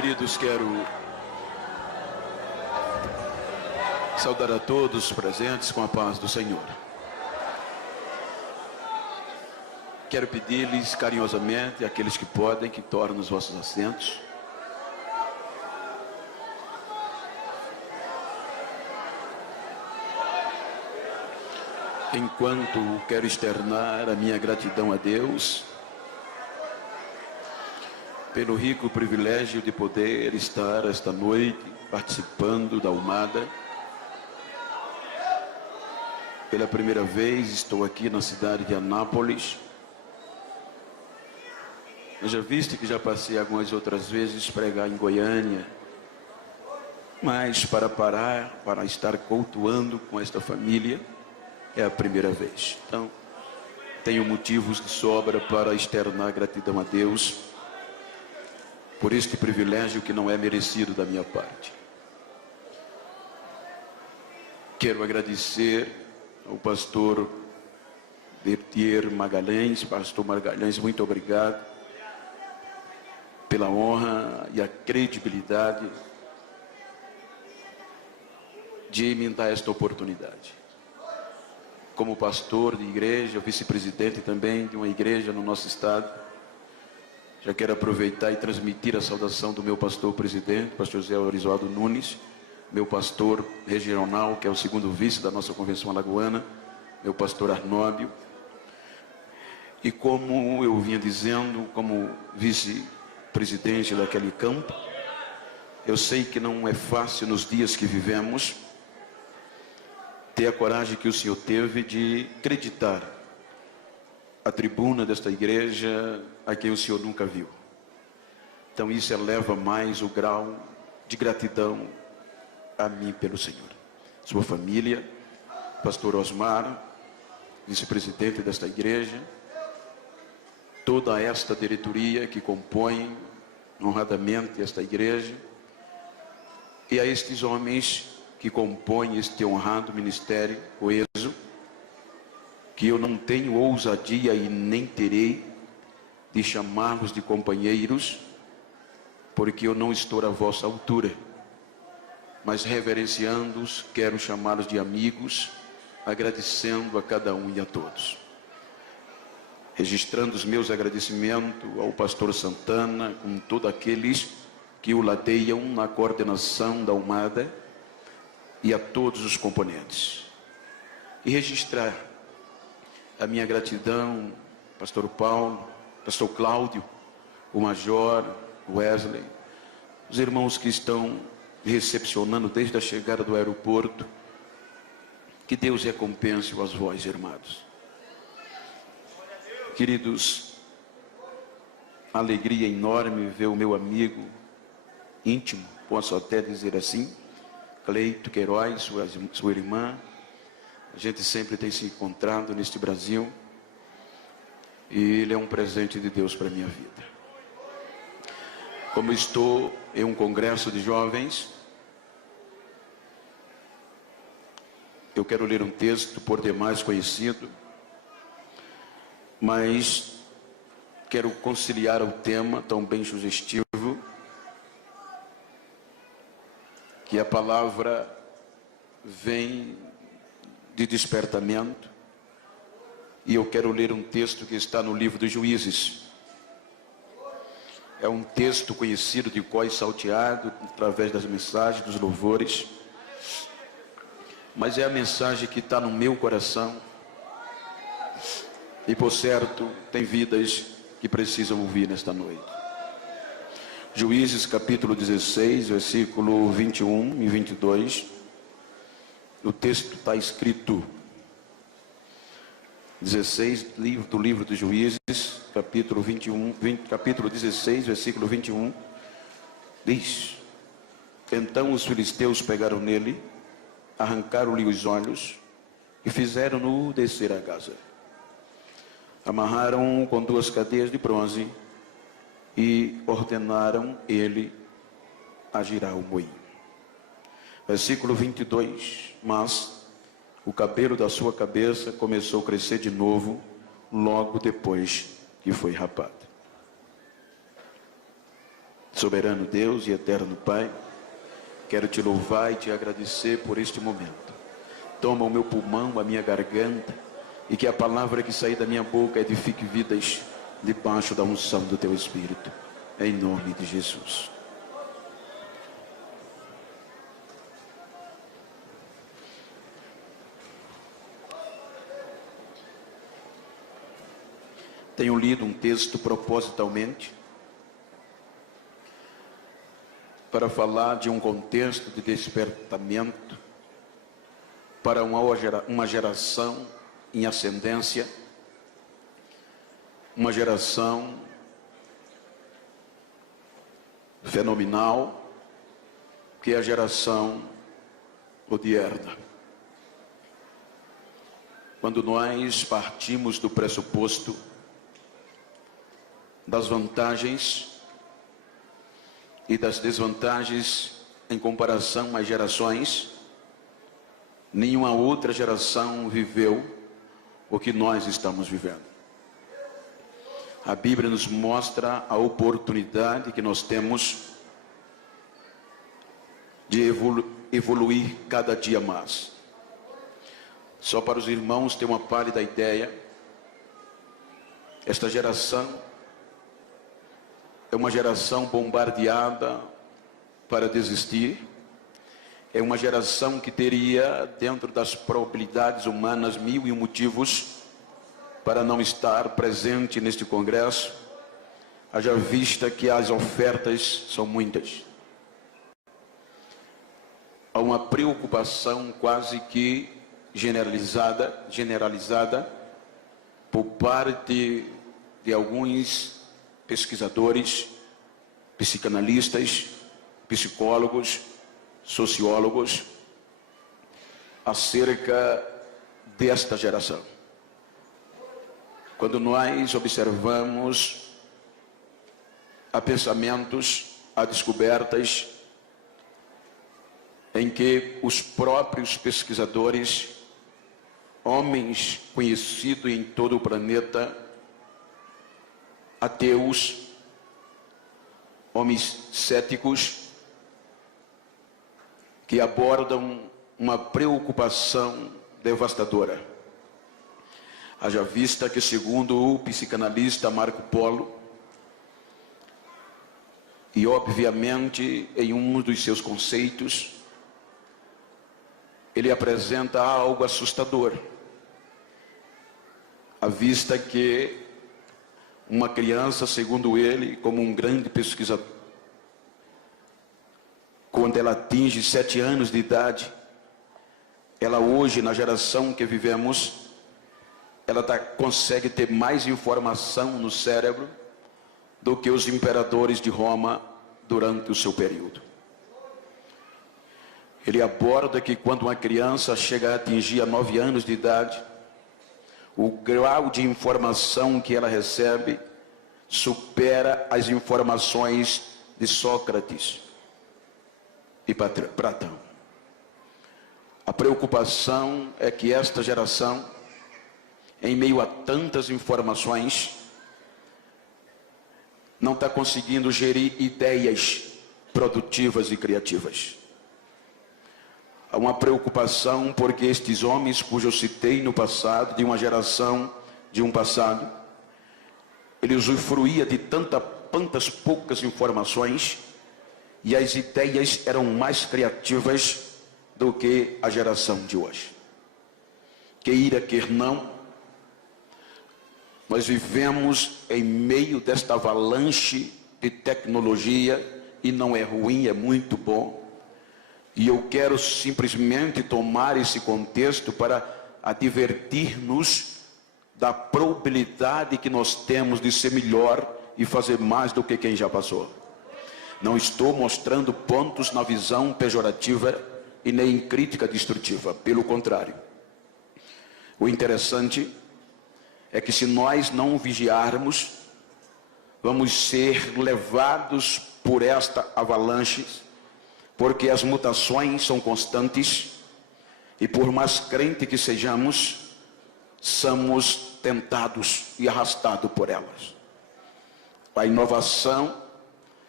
Queridos, quero saudar a todos os presentes com a paz do Senhor. Quero pedir-lhes carinhosamente, àqueles que podem, que tornem os vossos assentos. Enquanto quero externar a minha gratidão a Deus pelo rico privilégio de poder estar esta noite participando da Almada. Pela primeira vez estou aqui na cidade de Anápolis. Eu já viste que já passei algumas outras vezes pregar em Goiânia, mas para estar cultuando com esta família é a primeira vez. Então, tenho motivos de sobra para externar gratidão a Deus por este privilégio que não é merecido da minha parte. Quero agradecer ao pastor Bertier Magalhães. Pastor Magalhães, muito obrigado pela honra e a credibilidade de me dar esta oportunidade. Como pastor de igreja, vice-presidente também de uma igreja no nosso estado, já quero aproveitar e transmitir a saudação do meu pastor presidente, pastor José Orizoaldo Nunes, meu pastor regional, que é o segundo vice da nossa convenção alagoana, meu pastor Arnóbio. E como eu vinha dizendo, como vice-presidente daquele campo, eu sei que não é fácil nos dias que vivemos ter a coragem que o Senhor teve de acreditar a tribuna desta igreja a quem o Senhor nunca viu. Então isso eleva mais o grau de gratidão a mim pelo Senhor. Sua família, pastor Osmar, vice-presidente desta igreja, toda esta diretoria que compõe honradamente esta igreja, e a estes homens que compõem este honrado ministério coeso, que eu não tenho ousadia e nem terei de chamá-los de companheiros, porque eu não estou à vossa altura, mas reverenciando-os, quero chamá-los de amigos, agradecendo a cada um e a todos. Registrando os meus agradecimentos ao pastor Santana, com todos aqueles que o ladeiam na coordenação da Almada, e a todos os componentes. E registrar a minha gratidão, pastor Paulo, pastor Cláudio, o major, Wesley, os irmãos que estão me recepcionando desde a chegada do aeroporto. Que Deus recompense as vós, irmãos. Queridos, alegria enorme ver o meu amigo íntimo, posso até dizer assim, Cleito Queiroz, sua irmã. A gente sempre tem se encontrado neste Brasil, e ele é um presente de Deus para a minha vida. Como estou em um congresso de jovens, eu quero ler um texto por demais conhecido, mas quero conciliar o tema tão bem sugestivo, que a palavra vem de despertamento, e eu quero ler um texto que está no livro dos Juízes. É um texto conhecido de cor salteado, através das mensagens, dos louvores, mas é a mensagem que está no meu coração, e por certo, tem vidas que precisam ouvir nesta noite. Juízes capítulo 16, versículo 21 e 22, o texto está escrito, 16 do livro dos Juízes, capítulo 16, versículo 21, diz: Então os filisteus pegaram nele, arrancaram-lhe os olhos e fizeram-no descer a Gaza. Amarraram-o com 2 cadeias de bronze e ordenaram ele a girar o moinho. Versículo 22, mas o cabelo da sua cabeça começou a crescer de novo, logo depois que foi rapado. Soberano Deus e eterno Pai, quero te louvar e te agradecer por este momento. Toma o meu pulmão, a minha garganta, e que a palavra que sair da minha boca edifique vidas debaixo da unção do teu Espírito. Em nome de Jesus. Tenho lido um texto propositalmente para falar de um contexto de despertamento para uma geração em ascendência, uma geração fenomenal, que é a geração odierna. Quando nós partimos do pressuposto das vantagens e das desvantagens em comparação às gerações, nenhuma outra geração viveu o que nós estamos vivendo. A Bíblia nos mostra a oportunidade que nós temos de evoluir cada dia mais. Só para os irmãos ter uma pálida ideia, esta geração é uma geração bombardeada para desistir. É uma geração que teria, dentro das probabilidades humanas, 1001 motivos para não estar presente neste congresso, haja vista que as ofertas são muitas. Há uma preocupação quase que generalizada por parte de alguns pesquisadores, psicanalistas, psicólogos, sociólogos, acerca desta geração. Quando nós observamos há pensamentos, há descobertas em que os próprios pesquisadores, homens conhecidos em todo o planeta, ateus, homens céticos, que abordam uma preocupação devastadora. Haja vista que, segundo o psicanalista Marco Polo, e obviamente em um dos seus conceitos, ele apresenta algo assustador, à vista que uma criança, segundo ele, como um grande pesquisador, quando ela atinge 7 anos de idade, ela hoje, na geração que vivemos, ela consegue ter mais informação no cérebro do que os imperadores de Roma durante o seu período. Ele aborda que quando uma criança chega a atingir 9 anos de idade, o grau de informação que ela recebe supera as informações de Sócrates e Platão. A preocupação é que esta geração, em meio a tantas informações, não está conseguindo gerir ideias produtivas e criativas. Há uma preocupação porque estes homens, cujo eu citei no passado, de uma geração, de um passado, ele usufruía de tantas poucas informações, e as ideias eram mais criativas do que a geração de hoje. Queira, quer não, nós vivemos em meio desta avalanche de tecnologia, e não é ruim, é muito bom. E eu quero simplesmente tomar esse contexto para advertir-nos da probabilidade que nós temos de ser melhor e fazer mais do que quem já passou. Não estou mostrando pontos na visão pejorativa e nem crítica destrutiva, pelo contrário. O interessante é que, se nós não vigiarmos, vamos ser levados por esta avalanche, porque as mutações são constantes, e por mais crente que sejamos, somos tentados e arrastados por elas. A inovação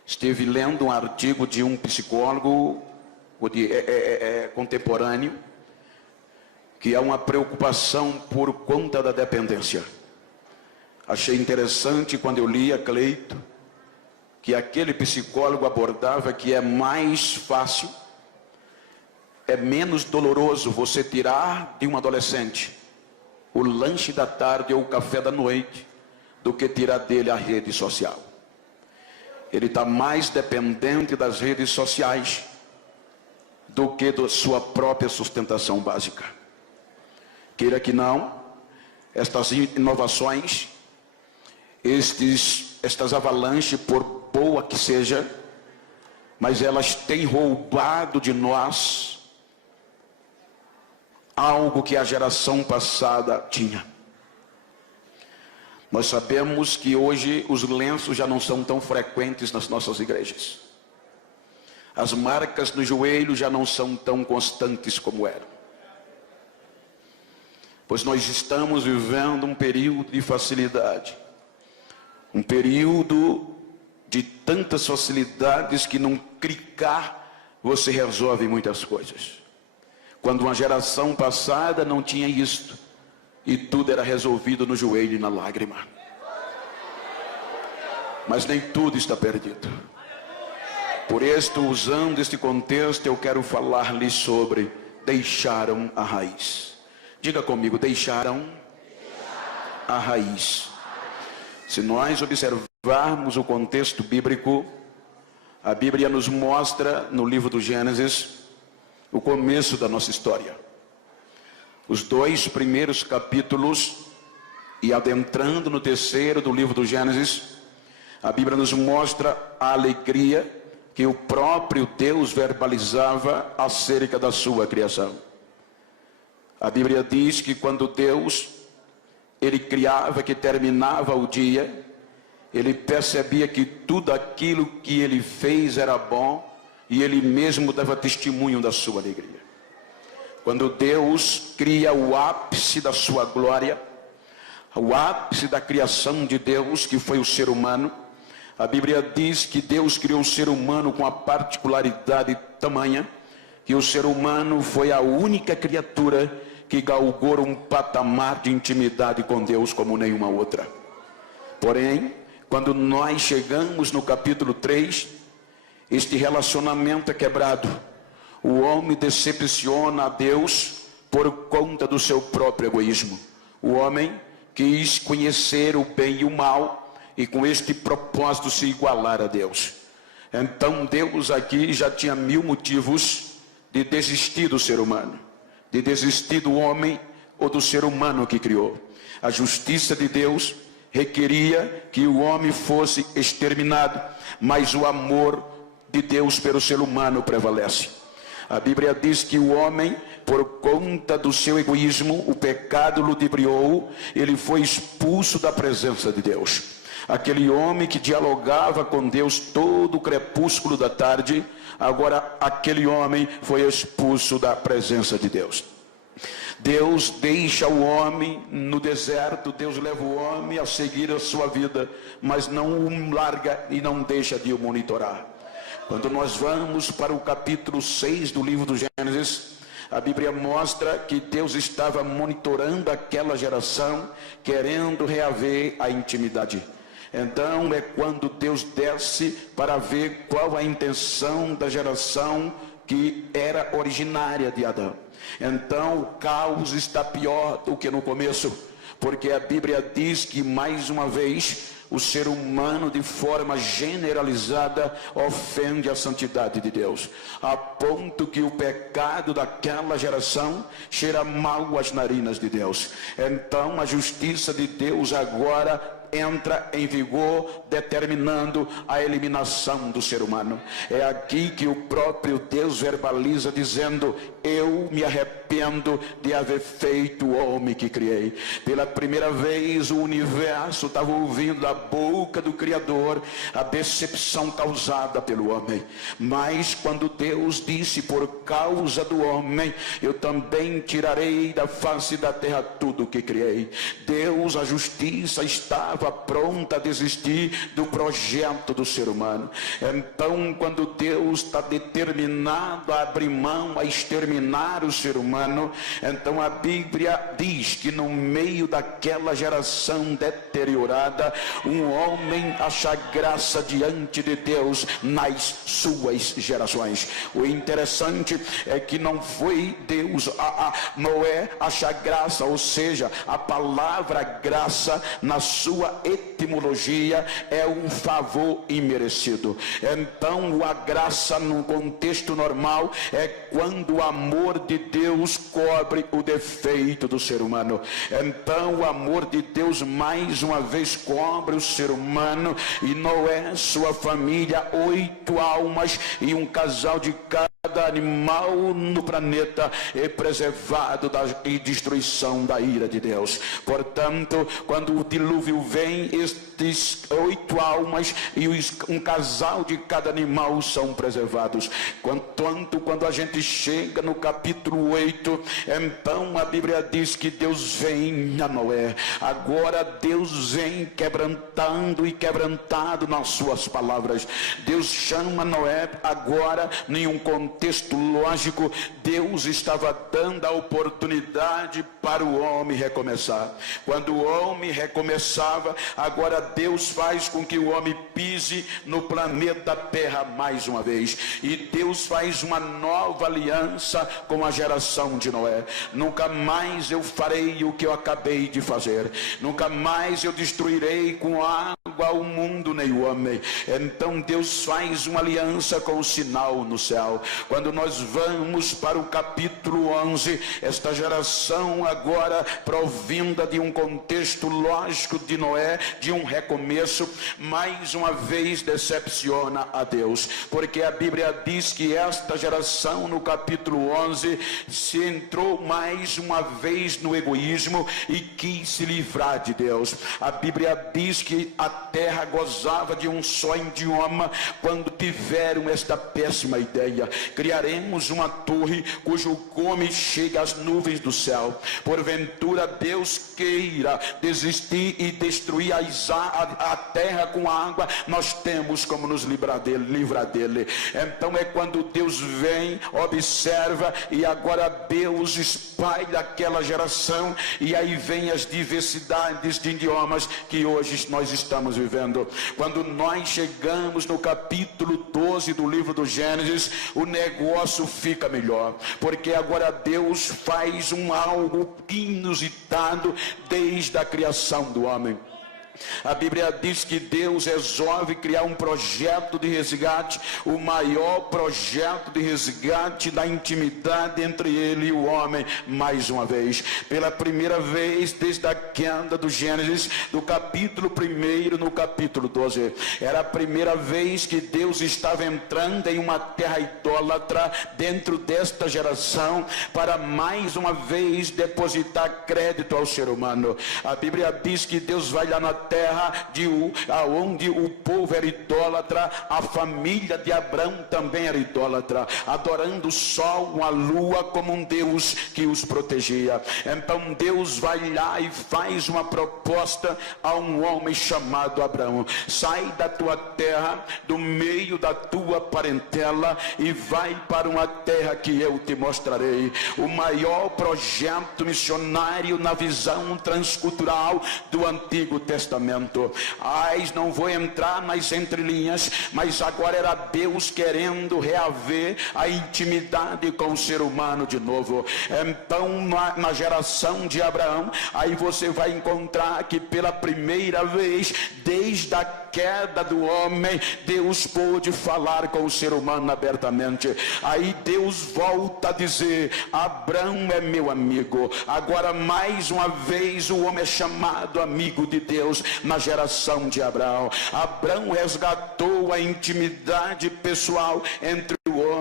Estive lendo um artigo de um psicólogo contemporâneo, que há uma preocupação por conta da dependência. Achei interessante quando eu li a Cleito, que aquele psicólogo abordava que é mais fácil, é menos doloroso você tirar de um adolescente o lanche da tarde ou o café da noite, do que tirar dele a rede social. Ele está mais dependente das redes sociais do que da sua própria sustentação básica. Queira que não, estas inovações, estas avalanches, por boa que seja, mas elas têm roubado de nós algo que a geração passada tinha. Nós sabemos que hoje os lenços já não são tão frequentes nas nossas igrejas. As marcas no joelho já não são tão constantes como eram. Pois nós estamos vivendo um período de facilidade. Um período de tantas facilidades que num clicar você resolve muitas coisas. Quando uma geração passada não tinha isto. E tudo era resolvido no joelho e na lágrima. Mas nem tudo está perdido. Por isso, usando este contexto, eu quero falar-lhe sobre deixaram a raiz. Diga comigo, deixaram a raiz. Se nós observarmos o contexto bíblico, a Bíblia nos mostra no livro do Gênesis o começo da nossa história. Os 2 primeiros capítulos, e adentrando no 3º do livro do Gênesis, a Bíblia nos mostra a alegria que o próprio Deus verbalizava acerca da sua criação. A Bíblia diz que quando Deus, ele criava, que terminava o dia, ele percebia que tudo aquilo que ele fez era bom, e ele mesmo dava testemunho da sua alegria. Quando Deus cria o ápice da sua glória, o ápice da criação de Deus, que foi o ser humano, a Bíblia diz que Deus criou o ser humano com a particularidade tamanha, que o ser humano foi a única criatura que galgou um patamar de intimidade com Deus como nenhuma outra. Porém, quando nós chegamos no capítulo 3, este relacionamento é quebrado. O homem decepciona a Deus por conta do seu próprio egoísmo. O homem quis conhecer o bem e o mal e com este propósito se igualar a Deus. Então Deus aqui já tinha 1000 motivos de desistir do ser humano, de desistir do homem ou do ser humano que criou. A justiça de Deus requeria que o homem fosse exterminado, mas o amor de Deus pelo ser humano prevalece. A Bíblia diz que o homem, por conta do seu egoísmo, o pecado ludibriou, ele foi expulso da presença de Deus. Aquele homem que dialogava com Deus todo o crepúsculo da tarde, agora aquele homem foi expulso da presença de Deus. Deus deixa o homem no deserto, Deus leva o homem a seguir a sua vida, mas não o larga e não deixa de o monitorar. Quando nós vamos para o capítulo 6 do livro do Gênesis, a Bíblia mostra que Deus estava monitorando aquela geração, querendo reaver a intimidade. Então é quando Deus desce para ver qual a intenção da geração que era originária de Adão. Então o caos está pior do que no começo, porque a Bíblia diz que mais uma vez o ser humano, de forma generalizada, ofende a santidade de Deus, a ponto que o pecado daquela geração cheira mal às narinas de Deus. Então a justiça de Deus agora entra em vigor, determinando a eliminação do ser humano. É aqui que o próprio Deus verbaliza, dizendo: eu me arrependo de haver feito o homem que criei. Pela primeira vez o universo estava ouvindo da boca do Criador a decepção causada pelo homem. Mas quando Deus disse, por causa do homem, eu também tirarei da face da terra tudo o que criei. Deus, a justiça, estava pronta a desistir do projeto do ser humano. Então, quando Deus está determinado a abrir mão, a exterminar o ser humano, então a Bíblia diz que no meio daquela geração deteriorada, um homem acha graça diante de Deus nas suas gerações. O interessante é que não foi Deus, Noé achar graça, ou seja, a palavra graça na sua etimologia é um favor imerecido. Então a graça no contexto normal é quando o amor de Deus cobre o defeito do ser humano. Então o amor de Deus mais uma vez cobre o ser humano, e Noé, sua família, 8 almas e um casal de cada animal no planeta é preservado da destruição da ira de Deus. Portanto, quando o dilúvio vem, estes 8 almas e um casal de cada animal são preservados. Quanto quando a gente chega no capítulo 8, então a Bíblia diz que Deus vem a Noé. Agora Deus vem quebrantando e quebrantado nas suas palavras. Deus chama Noé agora em um contexto lógico. Deus estava dando a oportunidade para o homem recomeçar. Quando o homem recomeçava, agora Deus faz com que o homem pise no planeta Terra mais uma vez, e Deus faz uma nova aliança com a geração de Noé. Nunca mais eu farei o que eu acabei de fazer, nunca mais eu destruirei com água o mundo nem o homem. Então Deus faz uma aliança com o sinal no céu. Quando nós vamos para o capítulo 11, esta geração agora provinda de um contexto lógico de Noé, de um recomeço, mais uma vez decepciona a Deus, porque a Bíblia diz que esta geração no capítulo 11 se entrou mais uma vez no egoísmo e quis se livrar de Deus. A Bíblia diz que a terra gozava de um só idioma quando tiveram esta péssima ideia: criaremos uma torre cujo cume chega às nuvens do céu. Porventura Deus queira desistir e destruir a terra com água, nós temos como nos livrar dele. Então é quando Deus vem, observa, e agora Deus espalha aquela geração, e aí vem as diversidades de idiomas que hoje nós estamos vivendo. Quando nós chegamos no capítulo 12 do livro do Gênesis, o negócio fica melhor, porque agora Deus faz algo inusitado desde a criação do homem. A Bíblia diz que Deus resolve criar um projeto de resgate, o maior projeto de resgate da intimidade entre ele e o homem, mais uma vez. Pela primeira vez desde a queda do Gênesis, do capítulo 1 no capítulo 12. Era a primeira vez que Deus estava entrando em uma terra idólatra dentro desta geração, para mais uma vez depositar crédito ao ser humano. A Bíblia diz que Deus vai lá na terra onde o povo era idólatra. A família de Abraão também era idólatra, adorando o sol, a lua como um Deus que os protegia. Então Deus vai lá e faz uma proposta a um homem chamado Abraão: sai da tua terra, do meio da tua parentela, e vai para uma terra que eu te mostrarei. O maior projeto missionário na visão transcultural do Antigo Testamento. Não vou entrar nas entrelinhas, mas agora era Deus querendo reaver a intimidade com o ser humano de novo. Então na geração de Abraão, aí você vai encontrar que pela primeira vez desde a queda do homem, Deus pôde falar com o ser humano abertamente. Aí Deus volta a dizer: Abraão é meu amigo. Agora mais uma vez o homem é chamado amigo de Deus na geração de Abraão. Abraão resgatou a intimidade pessoal entre o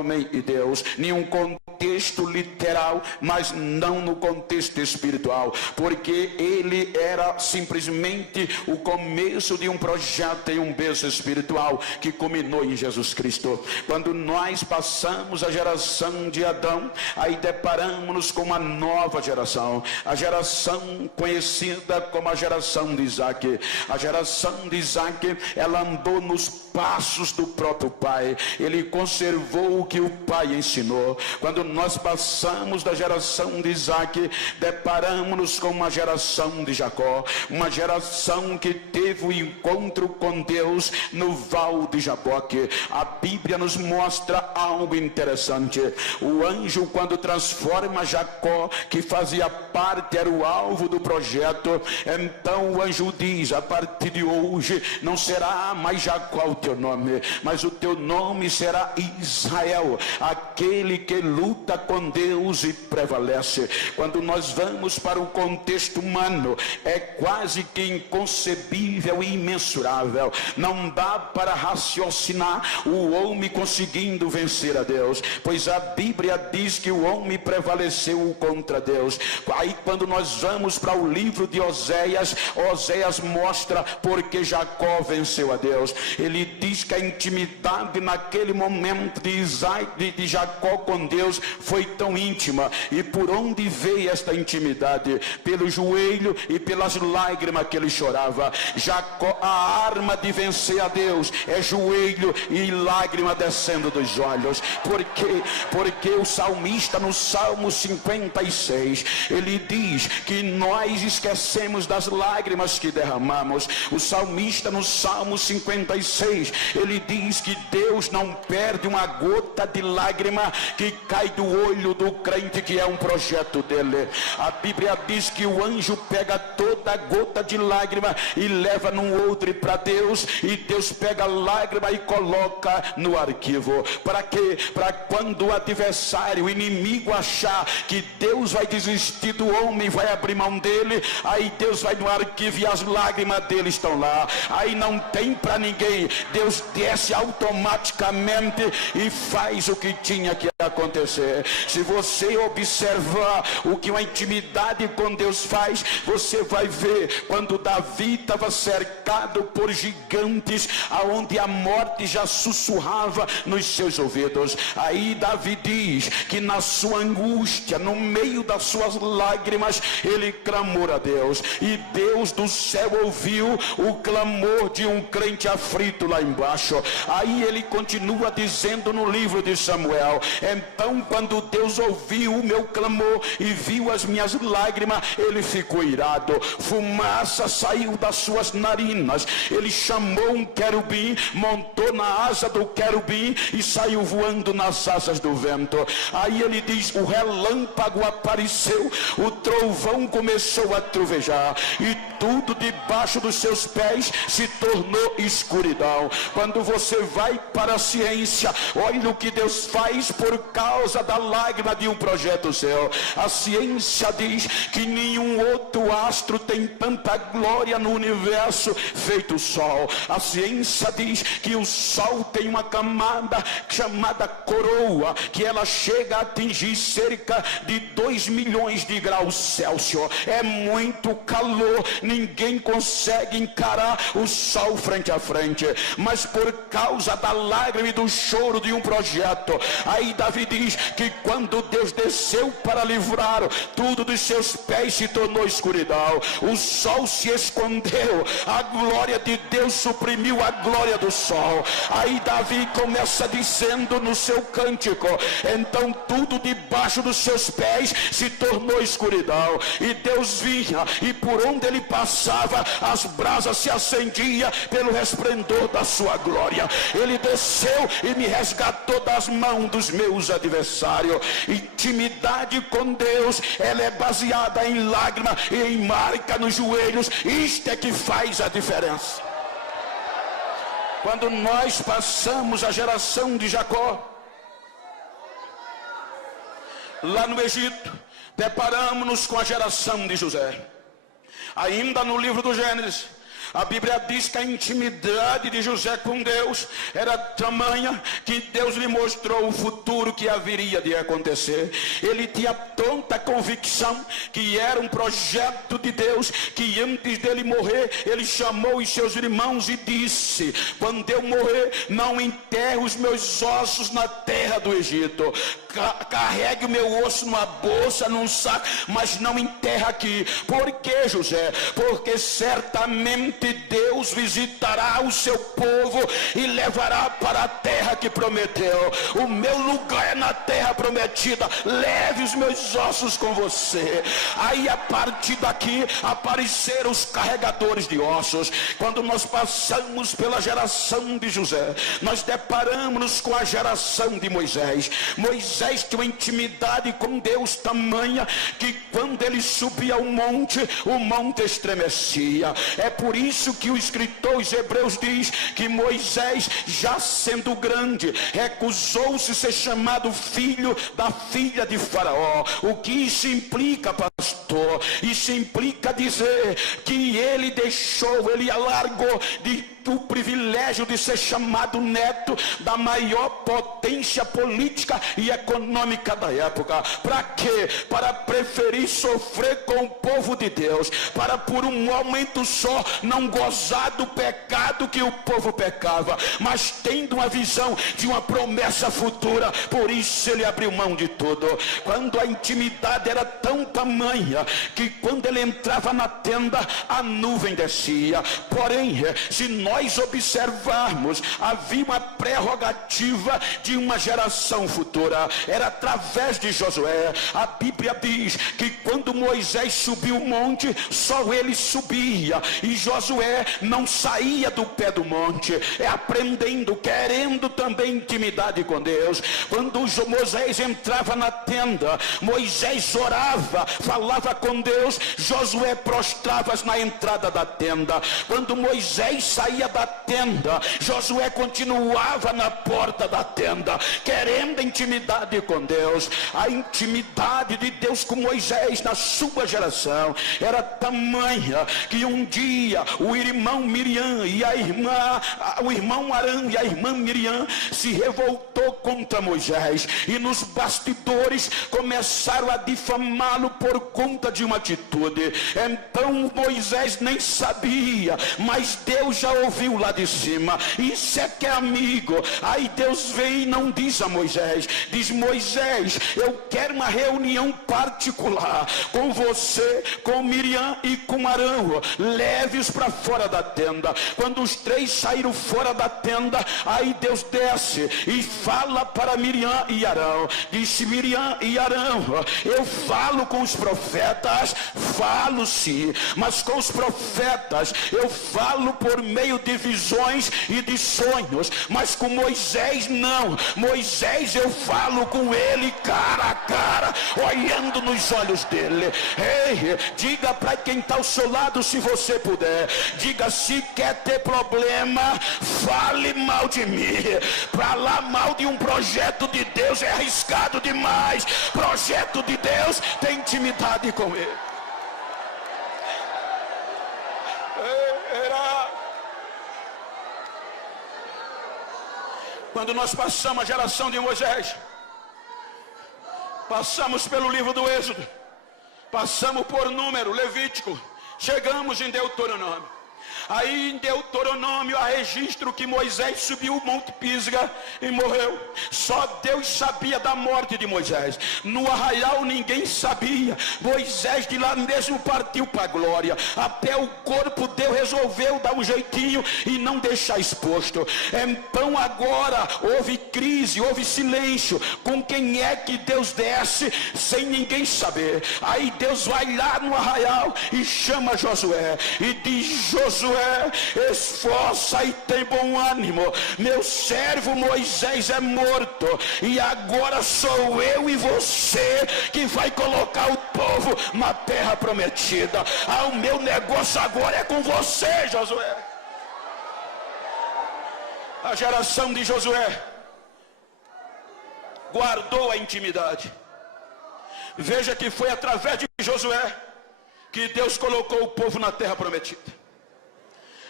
homem e Deus, em um contexto literal, mas não no contexto espiritual, porque ele era simplesmente o começo de um projeto e um berço espiritual que culminou em Jesus Cristo. Quando nós passamos a geração de Adão, aí deparamos-nos com uma nova geração, a geração conhecida como a geração de Isaac. A geração de Isaac, ela andou nos passos do próprio pai, ele conservou o que o pai ensinou. Quando nós passamos da geração de Isaac, deparamos-nos com uma geração de Jacó, uma geração que teve o encontro com Deus no val de Jaboque. A Bíblia nos mostra algo interessante. O anjo, quando transforma Jacó, que fazia parte, era o alvo do projeto, então o anjo diz: a partir de hoje não será mais Jacó o teu nome, mas o teu nome será Israel, aquele que luta com Deus e prevalece. Quando nós vamos para o contexto humano, é quase que inconcebível e imensurável. Não dá para raciocinar o homem conseguindo vencer a Deus, pois a Bíblia diz que o homem prevaleceu contra Deus. Aí quando nós vamos para o livro de Oséias, Oséias mostra porque Jacó venceu a Deus. Ele diz que a intimidade naquele momento de Jacó com Deus foi tão íntima. E por onde veio esta intimidade? Pelo joelho e pelas lágrimas que ele chorava. Jacó, a arma de vencer a Deus é joelho e lágrima descendo dos olhos. Porque o salmista no Salmo 56, ele diz que nós esquecemos das lágrimas que derramamos. O salmista no Salmo 56, ele diz que Deus não perde uma gota de lágrima que cai do olho do crente, que é um projeto dele. A Bíblia diz que o anjo pega toda gota de lágrima e leva num outro para Deus, e Deus pega a lágrima e coloca no arquivo. Para quê? Para quando o adversário, o inimigo, achar que Deus vai desistir do homem, vai abrir mão dele, aí Deus vai no arquivo e as lágrimas dele estão lá. Aí não tem para ninguém. Deus desce automaticamente e faz o que tinha que acontecer. Se você observar o que uma intimidade com Deus faz, você vai ver quando Davi estava cercado por gigantes, aonde a morte já sussurrava nos seus ouvidos. Aí Davi diz que na sua angústia, no meio das suas lágrimas, ele clamou a Deus, e Deus do céu ouviu o clamor de um crente aflito lá embaixo. Aí ele continua dizendo no livro de Samuel: então quando Deus ouviu o meu clamor e viu as minhas lágrimas, ele ficou irado, fumaça saiu das suas narinas, ele chamou um querubim, montou na asa do querubim e saiu voando nas asas do vento. Aí ele diz: o relâmpago apareceu, o trovão começou a trovejar, e tudo debaixo dos seus pés se tornou escuridão. Quando você vai para a ciência, olha o que Deus faz por causa da lágrima de um projeto seu. A ciência diz que nenhum outro astro tem tanta glória no universo feito o Sol. A ciência diz que o Sol tem uma camada chamada coroa, que ela chega a atingir cerca de 2 milhões de graus Celsius. É muito calor, ninguém consegue encarar o Sol frente a frente. Mas por causa da lágrima e do choro de um projeto, aí Davi diz que quando Deus desceu para livrar, tudo dos seus pés se tornou escuridão, o sol se escondeu, a glória de Deus suprimiu a glória do sol. Aí Davi começa dizendo no seu cântico: então tudo debaixo dos seus pés se tornou escuridão, e Deus vinha, e por onde ele passava, as brasas se acendiam pelo resplendor da sua glória. Ele desceu e me resgatou das mãos dos meus adversários. Intimidade com Deus, ela é baseada em lágrima e em marca nos joelhos. Isto é que faz a diferença. Quando nós passamos a geração de Jacó lá no Egito, deparamos-nos com a geração de José. Ainda no livro do Gênesis, A Bíblia diz que a intimidade de José com Deus era tamanha que Deus lhe mostrou o futuro que haveria de acontecer. Ele tinha tanta convicção que era um projeto de Deus, que antes dele morrer, ele chamou os seus irmãos e disse: quando eu morrer, não enterre os meus ossos na terra do Egito. Carregue o meu osso numa bolsa, num saco, mas não enterra aqui. Por que, José? Porque certamente Deus visitará o seu povo e levará para a terra que prometeu. O meu lugar é na terra prometida. Leve os meus ossos com você. Aí a partir daqui apareceram os carregadores de ossos. Quando nós passamos pela geração de José, nós deparamos com a geração de Moisés. Moisés tinha uma intimidade com Deus tamanha que quando ele subia ao monte, o monte estremecia. É por isso que o escritor aos Hebreus diz que Moisés, já sendo grande, recusou-se ser chamado filho da filha de Faraó. O que isso implica, pastor? Isso implica dizer que ele alargou o privilégio de ser chamado neto da maior potência política e econômica da época. Para quê? Para preferir sofrer com o povo de Deus, para por um momento só não gozar do pecado que o povo pecava, mas tendo uma visão de uma promessa futura. Por isso ele abriu mão de tudo. Quando a intimidade era tão tamanha que quando ele entrava na tenda, a nuvem descia. Porém, se nós observarmos, havia uma prerrogativa de uma geração futura. Era através de Josué. A Bíblia diz que quando Moisés subiu o monte, só ele subia, e Josué não saía do pé do monte, aprendendo, querendo também intimidade com Deus. Quando Moisés entrava na tenda, Moisés orava, falava com Deus, Josué prostrava-se na entrada da tenda. Quando Moisés saía da tenda, Josué continuava na porta da tenda, querendo intimidade com Deus. A intimidade de Deus com Moisés na sua geração era tamanha que um dia o irmão Miriam e o irmão Arão e a irmã Miriam se revoltou contra Moisés, e nos bastidores começaram a difamá-lo por conta de uma atitude. Então Moisés nem sabia, mas Deus já ouviu lá de cima. Isso é que é amigo. Aí Deus vem e não diz a Moisés, diz: Moisés, eu quero uma reunião particular com você, com Miriam e com Arão. Leve-os para fora da tenda. Quando os três saíram fora da tenda, aí Deus desce e fala para Miriam e Arão. Disse Miriam e Arão: eu falo com os profetas, falo sim, mas com os profetas eu falo por meio de visões e de sonhos, mas com Moisés não. Moisés eu falo com ele cara a cara, olhando nos olhos dele. Ei, diga para quem está ao seu lado, se você puder, diga: se quer ter problema, fale mal de mim. Falar mal de um projeto de Deus é arriscado demais. Projeto de Deus tem intimidade com ele. Quando nós passamos a geração de Moisés, passamos pelo livro do Êxodo, passamos por Número, Levítico, chegamos em Deuteronômio. Aí em Deuteronômio há registro que Moisés subiu o Monte Pisga e morreu. Só Deus sabia da morte de Moisés. No arraial ninguém sabia. Moisés de lá mesmo partiu para a glória. Até o corpo Deus resolveu dar um jeitinho e não deixar exposto. Então agora houve crise, houve silêncio. Com quem é que Deus desce sem ninguém saber? Aí Deus vai lá no arraial e chama Josué e diz: Josué, esforça e tem bom ânimo, meu servo Moisés é morto, e agora sou eu e você que vai colocar o povo na terra prometida. O meu negócio agora é com você, Josué. A geração de Josué guardou a intimidade. Veja que foi através de Josué que Deus colocou o povo na terra prometida.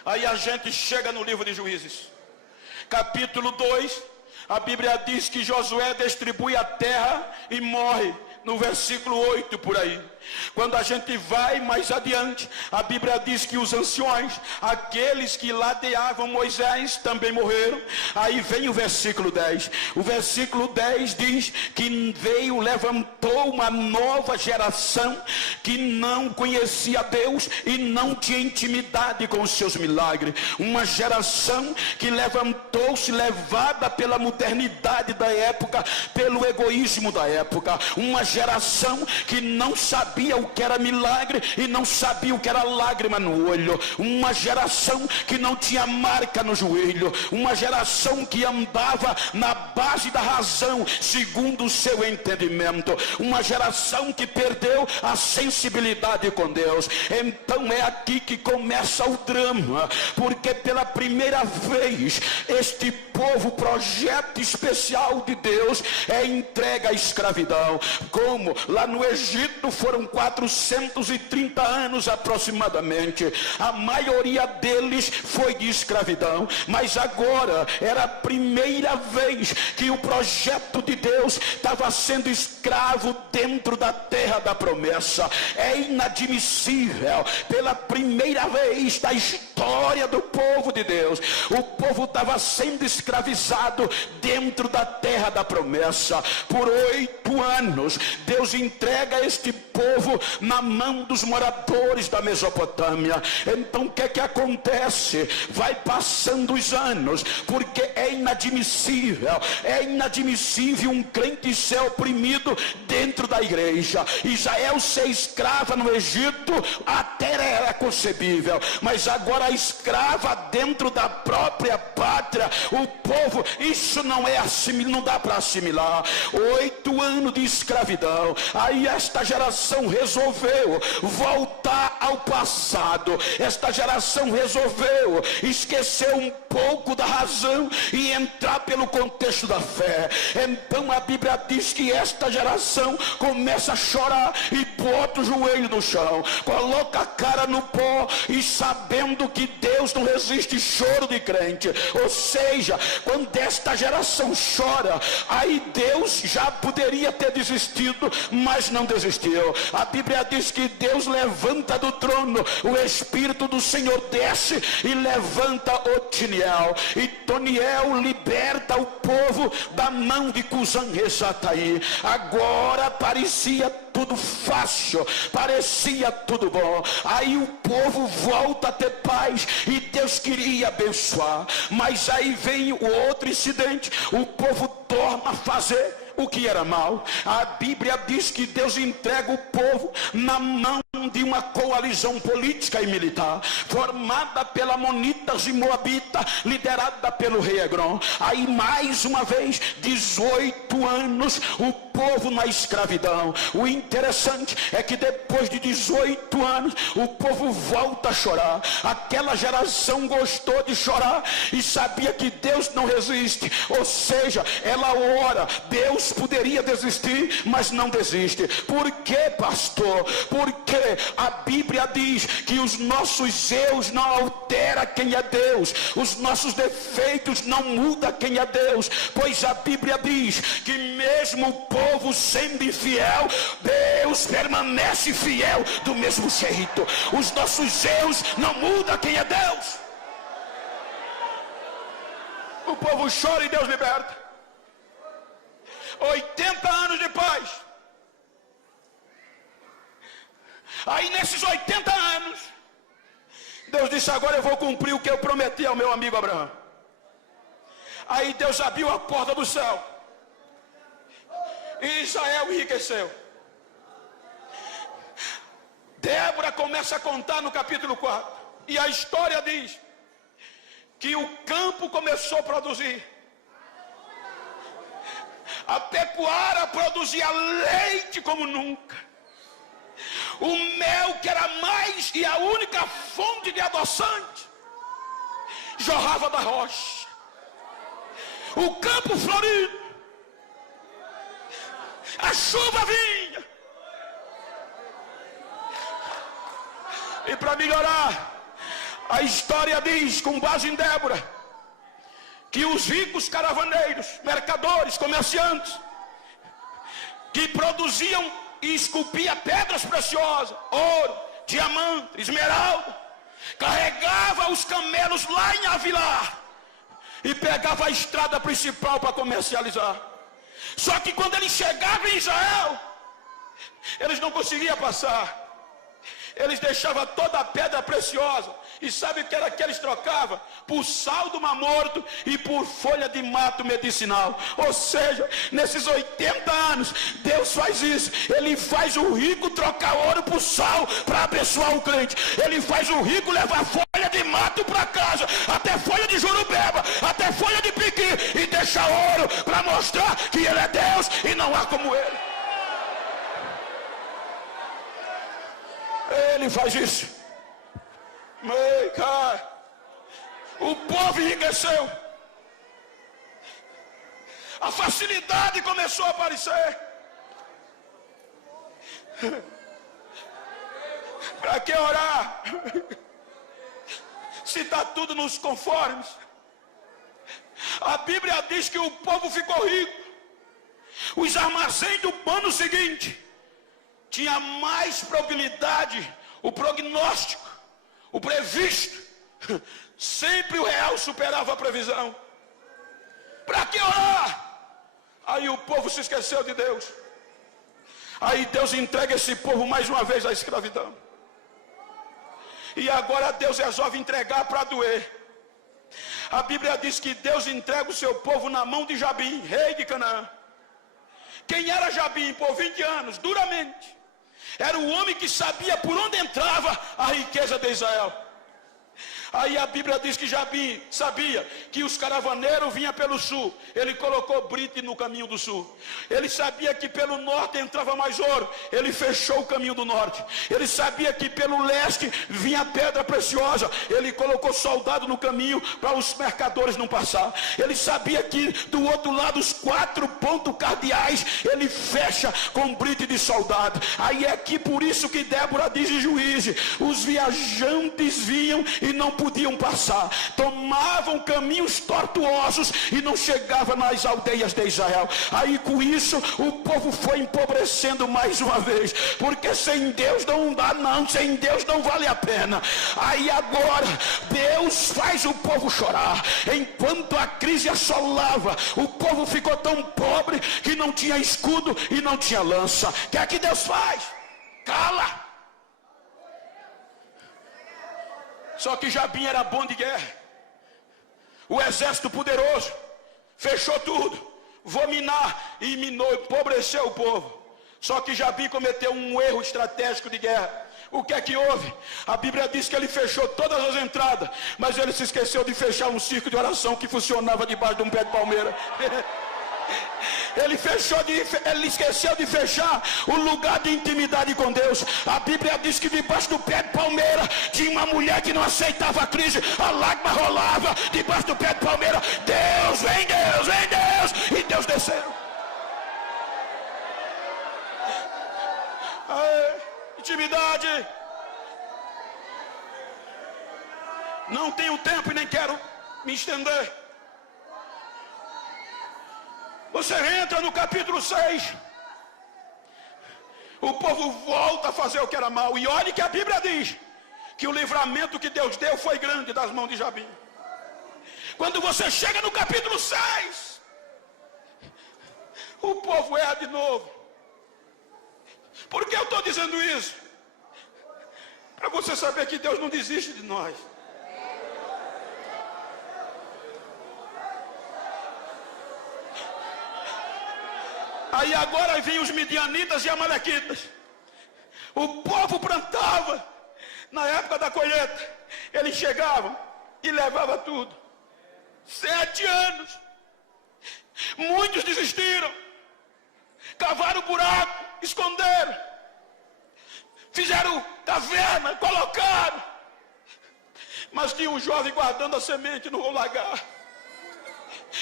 Aí a gente chega no livro de Juízes, capítulo 2, a Bíblia diz que Josué distribui a terra e morre, no versículo 8 por aí. Quando a gente vai mais adiante, a Bíblia diz que os anciões, aqueles que ladeavam Moisés, também morreram. Aí vem o versículo 10. O versículo 10 diz que levantou uma nova geração que não conhecia Deus e não tinha intimidade com os seus milagres. Uma geração que levantou-se levada pela modernidade da época, pelo egoísmo da época. Uma geração que não sabia o que era milagre e não sabia o que era lágrima no olho. Uma geração que não tinha marca no joelho. Uma geração que andava na base da razão, segundo o seu entendimento. Uma geração que perdeu a sensibilidade com Deus. Então é aqui que começa o drama, porque pela primeira vez este povo, projeto especial de Deus, é entregue à escravidão. Como lá no Egito foram 430 anos aproximadamente, a maioria deles foi de escravidão, mas agora era a primeira vez que o projeto de Deus estava sendo escravo dentro da terra da promessa. É inadmissível, pela primeira vez da história do povo de Deus, o povo estava sendo escravizado dentro da terra da promessa. Por 8 anos Deus entrega este povo na mão dos moradores da Mesopotâmia. Então o que é que acontece? Vai passando os anos, porque é inadmissível um crente ser oprimido dentro da igreja. Israel ser escrava no Egito até era concebível, mas agora escrava dentro da própria pátria, o povo, isso não dá para assimilar. 8 anos de escravidão. Aí esta geração resolveu voltar ao passado. Esta geração resolveu esquecer um pouco da razão e entrar pelo contexto da fé. Então a Bíblia diz que esta geração começa a chorar e bota o joelho no chão, coloca a cara no pó, e sabendo que Deus não resiste choro de crente. Ou seja, quando esta geração chora, aí Deus já poderia ter desistido, mas não desistiu. A Bíblia diz que Deus levanta do trono, o Espírito do Senhor desce e levanta Otiniel, e Toniel liberta o povo da mão de Cusã-Risataí. Agora parecia tudo fácil, parecia tudo bom. Aí o povo volta a ter paz e Deus queria abençoar, mas aí vem o outro incidente. O povo torna a fazer o que era mal. A Bíblia diz que Deus entrega o povo na mão de uma coalizão política e militar, formada pela Amonitas e Moabita, liderada pelo rei Egrom. Aí mais uma vez, 18 anos, o povo na escravidão. O interessante é que depois de 18 anos, o povo volta a chorar. Aquela geração gostou de chorar e sabia que Deus não resiste, ou seja, ela ora. Deus poderia desistir, mas não desiste. Por que, pastor? Porque a Bíblia diz que os nossos erros não alteram quem é Deus, os nossos defeitos não mudam quem é Deus, pois a Bíblia diz que mesmo o povo sendo infiel, Deus permanece fiel do mesmo jeito. Os nossos erros não mudam quem é Deus. O povo chora e Deus liberta. 80 anos de paz. Aí nesses 80 anos, Deus disse: agora eu vou cumprir o que eu prometi ao meu amigo Abraão. Aí Deus abriu a porta do céu e Israel enriqueceu. Débora começa a contar no capítulo 4, e a história diz que o campo começou a produzir, a pecuária produzia leite como nunca, o mel, que era mais e a única fonte de adoçante, jorrava da rocha, o campo florido, a chuva vinha. E para melhorar, A história diz, com base em Débora, que os ricos caravaneiros, mercadores, comerciantes, que produziam e esculpiam pedras preciosas, ouro, diamante, esmeralda, carregava os camelos lá em Avilar e pegava a estrada principal para comercializar. Só que quando eles chegavam em Israel, eles não conseguiam passar. Eles deixavam toda a pedra preciosa. E sabe o que era que eles trocavam? Por sal do Mar Morto e por folha de mato medicinal. Ou seja, nesses 80 anos, Deus faz isso. Ele faz o rico trocar ouro por sal para abençoar o crente. Ele faz o rico levar folha de mato para casa, até folha de jurubeba, até folha de piqui, e deixar ouro para mostrar que ele é Deus e não há como ele. Ele faz isso. O povo enriqueceu. A facilidade começou a aparecer. Para que orar? Se está tudo nos conformes. A Bíblia diz que o povo ficou rico. Os armazéns do ano seguinte tinha mais probabilidade, o prognóstico, o previsto, sempre o real superava a previsão. Para que orar? Aí o povo se esqueceu de Deus. Aí Deus entrega esse povo mais uma vez à escravidão. E agora Deus resolve entregar para doer. A Bíblia diz que Deus entrega o seu povo na mão de Jabim, rei de Canaã. Quem era Jabim? Por 20 anos, duramente. Era o homem que sabia por onde entrava a riqueza de Israel. Aí a Bíblia diz que Jabim sabia que os caravaneiros vinham pelo sul. Ele colocou brite no caminho do sul. Ele sabia que pelo norte entrava mais ouro. Ele fechou o caminho do norte. Ele sabia que pelo leste vinha pedra preciosa. Ele colocou soldado no caminho para os mercadores não passar. Ele sabia que do outro lado os 4 pontos cardeais ele fecha com brite de soldado. Aí é que por isso que Débora diz em Juízes: os viajantes vinham e não podiam passar, tomavam caminhos tortuosos e não chegavam nas aldeias de Israel. Aí com isso o povo foi empobrecendo mais uma vez, porque sem Deus não dá não, sem Deus não vale a pena. Aí agora Deus faz o povo chorar. Enquanto a crise assolava, o povo ficou tão pobre que não tinha escudo e não tinha lança. O que é que Deus faz? Cala. Só que Jabim era bom de guerra. O exército poderoso fechou tudo, vou minar, e minou, empobreceu o povo. Só que Jabim cometeu um erro estratégico de guerra. O que é que houve? A Bíblia diz que ele fechou todas as entradas, mas ele se esqueceu de fechar um circo de oração que funcionava debaixo de um pé de palmeira. Ele esqueceu de fechar o lugar de intimidade com Deus. A Bíblia diz que debaixo do pé de palmeira tinha uma mulher que não aceitava a crise. A lágrima rolava debaixo do pé de palmeira. Deus, vem Deus, vem Deus. E Deus desceu. Intimidade. Não tenho tempo e nem quero me estender. Você entra no capítulo 6. O povo volta a fazer o que era mal. E olhe que a Bíblia diz que o livramento que Deus deu foi grande das mãos de Jabim. Quando você chega no capítulo 6, o povo erra de novo. Por que eu estou dizendo isso? Para você saber que Deus não desiste de nós. Aí agora vinham os midianitas e amalequitas. O povo plantava. Na época da colheita, eles chegavam e levavam tudo. 7 anos. Muitos desistiram. Cavaram buraco, esconderam. Fizeram caverna, colocaram. Mas tinha um jovem guardando a semente no lagar.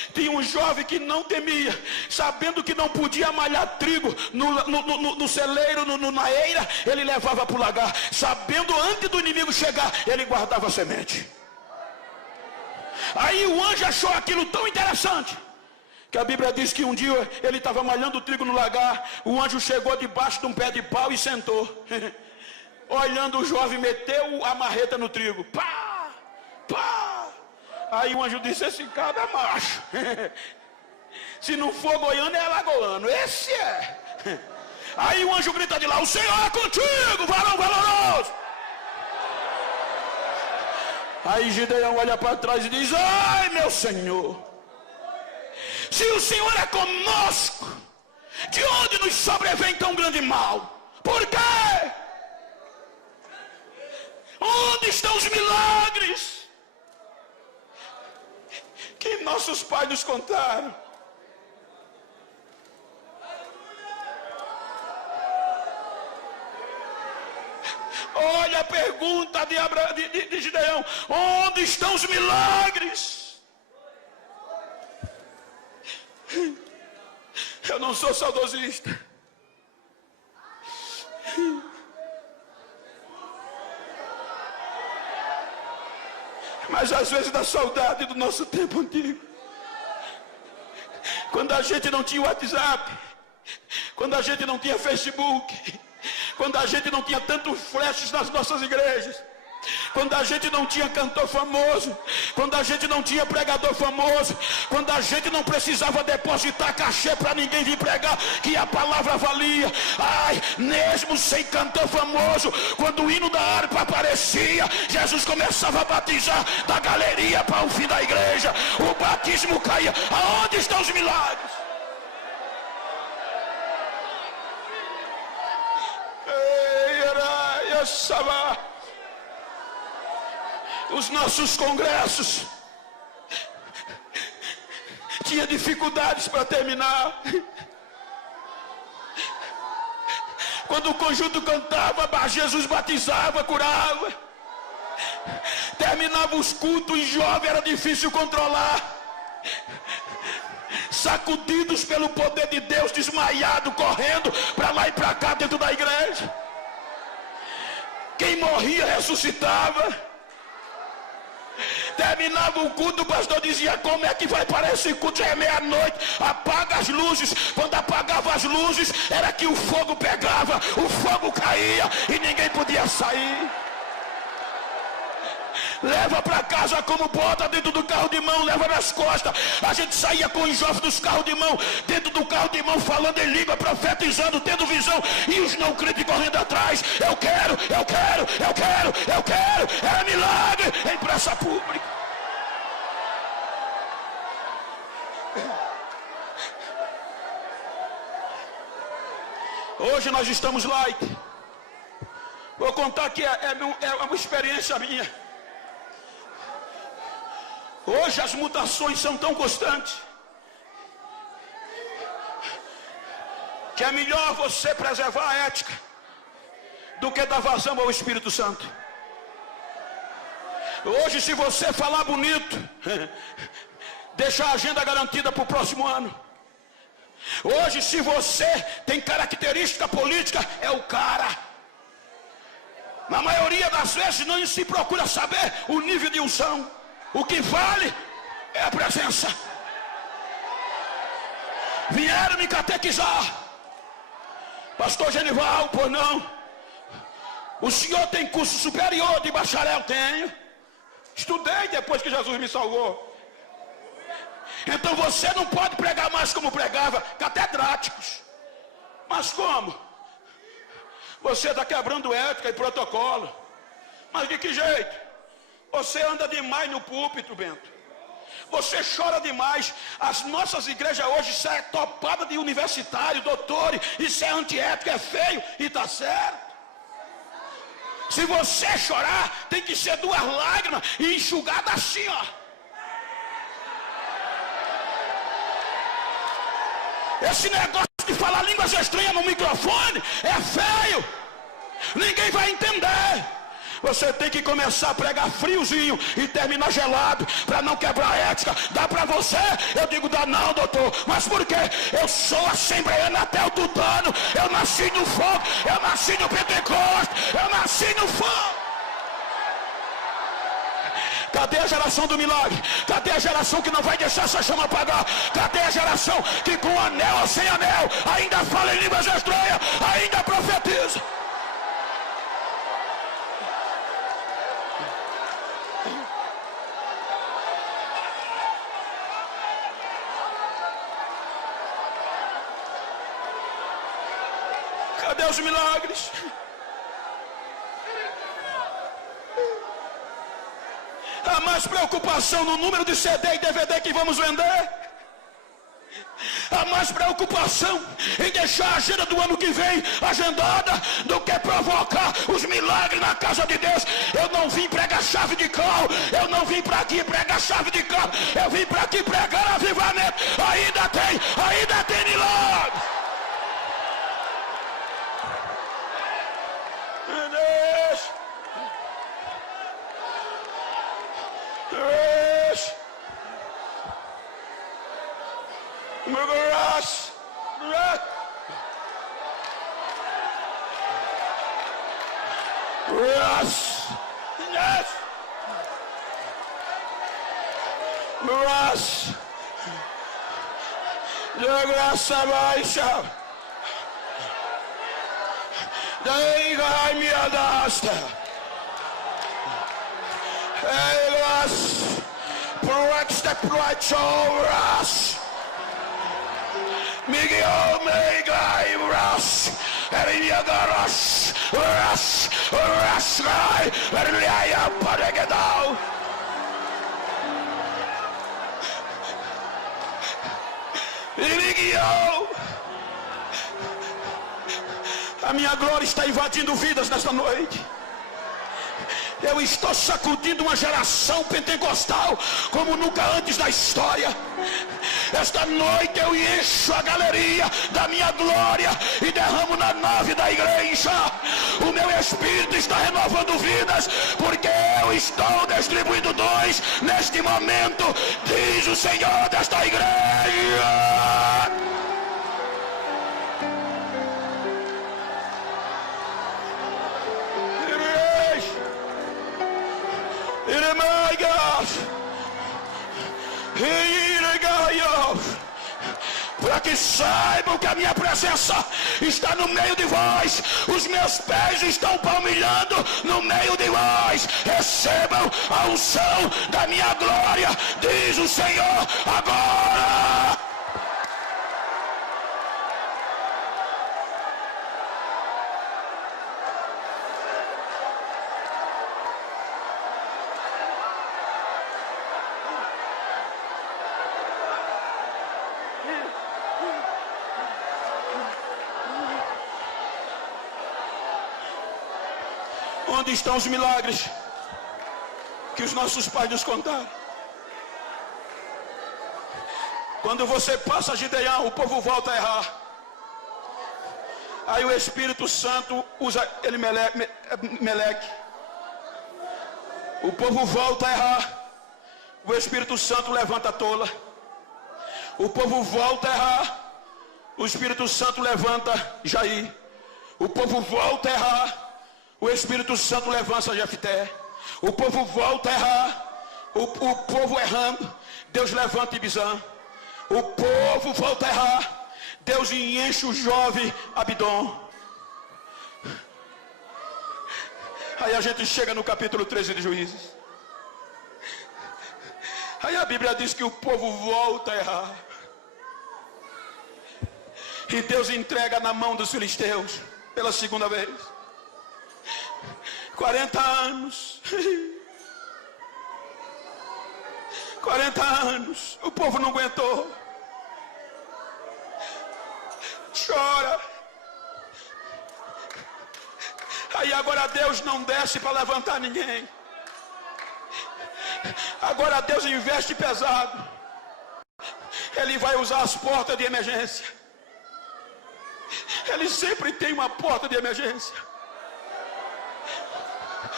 Tinha um jovem que não temia, sabendo que não podia malhar trigo no celeiro, na eira, ele levava para o lagar. Sabendo antes do inimigo chegar, ele guardava a semente. Aí o anjo achou aquilo tão interessante, que a Bíblia diz que um dia ele estava malhando trigo no lagar. O anjo chegou debaixo de um pé de pau e sentou. Olhando o jovem, meteu a marreta no trigo. Pá! Pá! Aí o anjo disse: esse cara é macho. Se não for goiano, é alagoano. Esse é. Aí o anjo grita de lá: o Senhor é contigo, varão valoroso. Aí Gideão olha para trás e diz: ai, meu Senhor, se o Senhor é conosco, de onde nos sobrevém tão grande mal? Por quê? Onde estão os milagres que nossos pais nos contaram? Olha a pergunta de Gideão: onde estão os milagres? Eu não sou saudosista, mas às vezes dá saudade do nosso tempo antigo, quando a gente não tinha WhatsApp, quando a gente não tinha Facebook, quando a gente não tinha tantos flashes nas nossas igrejas, quando a gente não tinha cantor famoso, quando a gente não tinha pregador famoso, quando a gente não precisava depositar cachê para ninguém vir pregar, que a palavra valia. Ai, mesmo sem cantor famoso, quando o hino da harpa aparecia, Jesus começava a batizar da galeria para o fim da igreja, o batismo caía. Aonde estão os milagres? Os nossos congressos tinha dificuldades para terminar. Quando o conjunto cantava, Jesus batizava, curava. Terminava os cultos e jovem era difícil controlar. Sacudidos pelo poder de Deus, desmaiado, correndo para lá e para cá dentro da igreja. Quem morria ressuscitava. Terminava o culto, o pastor dizia: como é que vai parar esse culto? Já é meia-noite, apaga as luzes. Quando apagava as luzes, era que o fogo pegava, o fogo caía e ninguém podia sair. Leva para casa como bota dentro do carro de mão, leva nas costas. A gente saía com os jovens dos carros de mão, dentro do carro de mão, falando em língua, profetizando, tendo visão, e os não crentes correndo atrás. Eu quero, eu quero, eu quero, eu quero. Era milagre em praça pública. Hoje nós estamos light. Vou contar que é uma experiência minha. Hoje as mutações são tão constantes que é melhor você preservar a ética do que dar vazão ao Espírito Santo. Hoje, se você falar bonito, deixa a agenda garantida para o próximo ano. Hoje, se você tem característica política, é o cara. Na maioria das vezes não se procura saber o nível de unção. O que vale é a presença. Vieram me catequizar. Pastor Genival, pois não. O senhor tem curso superior de bacharel? Tenho. Estudei depois que Jesus me salvou. Então você não pode pregar mais como pregava, catedráticos. Mas como? Você está quebrando ética e protocolo. Mas de que jeito? Você anda demais no púlpito, Bento. Você chora demais. As nossas igrejas hoje, isso é topada de universitário, doutores. Isso é antiético, é feio e está certo. Se você chorar, tem que ser 2 lágrimas e enxugada assim, ó. Esse negócio de falar línguas estranhas no microfone é feio. Ninguém vai entender. Você tem que começar a pregar friozinho e terminar gelado, para não quebrar a ética. Dá para você? Eu digo, dá não, doutor. Mas por quê? Eu sou assembleano até o tutano. Eu nasci no fogo, eu nasci no Pentecoste, eu nasci no fogo. Cadê a geração do milagre? Cadê a geração que não vai deixar essa chama apagar? Cadê a geração que com anel ou sem anel ainda fala em línguas estranhas, ainda profetiza? Cadê os milagres? Há mais preocupação no número de CD e DVD que vamos vender. Há mais preocupação em deixar a agenda do ano que vem agendada do que provocar os milagres na casa de Deus. Eu não vim pregar chave de carro, eu não vim para aqui pregar chave de carro, eu vim para aqui pregar avivamento. Ainda tem milagre. De graça baixa, daí vai me adasta. Elas proeste ploichouras, Miguel meigai ras, eriagaras ras rasgai, eriaia paregedal. A minha glória está invadindo vidas nesta noite. Eu estou sacudindo uma geração pentecostal como nunca antes da história. Esta noite eu encho a galeria da minha glória e derramo na nave da igreja. O meu espírito está renovando vidas, porque eu estou distribuindo dons neste momento, diz o Senhor desta igreja. Para que saibam que a minha presença está no meio de vós, os meus pés estão palmilhando no meio de vós. Recebam a unção da minha glória, diz o Senhor agora. Onde estão os milagres que os nossos pais nos contaram? Quando você passa Gideão, o povo volta a errar. Aí o Espírito Santo usa Meleque. O povo volta a errar. O Espírito Santo levanta a tola. O povo volta a errar. O Espírito Santo levanta Jair. O povo volta a errar. O Espírito Santo levanta Jefté. O povo volta a errar. O povo errando, Deus levanta Ibizã. O povo volta a errar, Deus enche o jovem Abidom. Aí a gente chega no capítulo 13 de Juízes. Aí a Bíblia diz que o povo volta a errar. E Deus entrega na mão dos filisteus pela segunda vez. 40 anos. 40 anos. O povo não aguentou. Chora. Aí agora Deus não desce para levantar ninguém. Agora Deus investe pesado. Ele vai usar as portas de emergência. Ele sempre tem uma porta de emergência.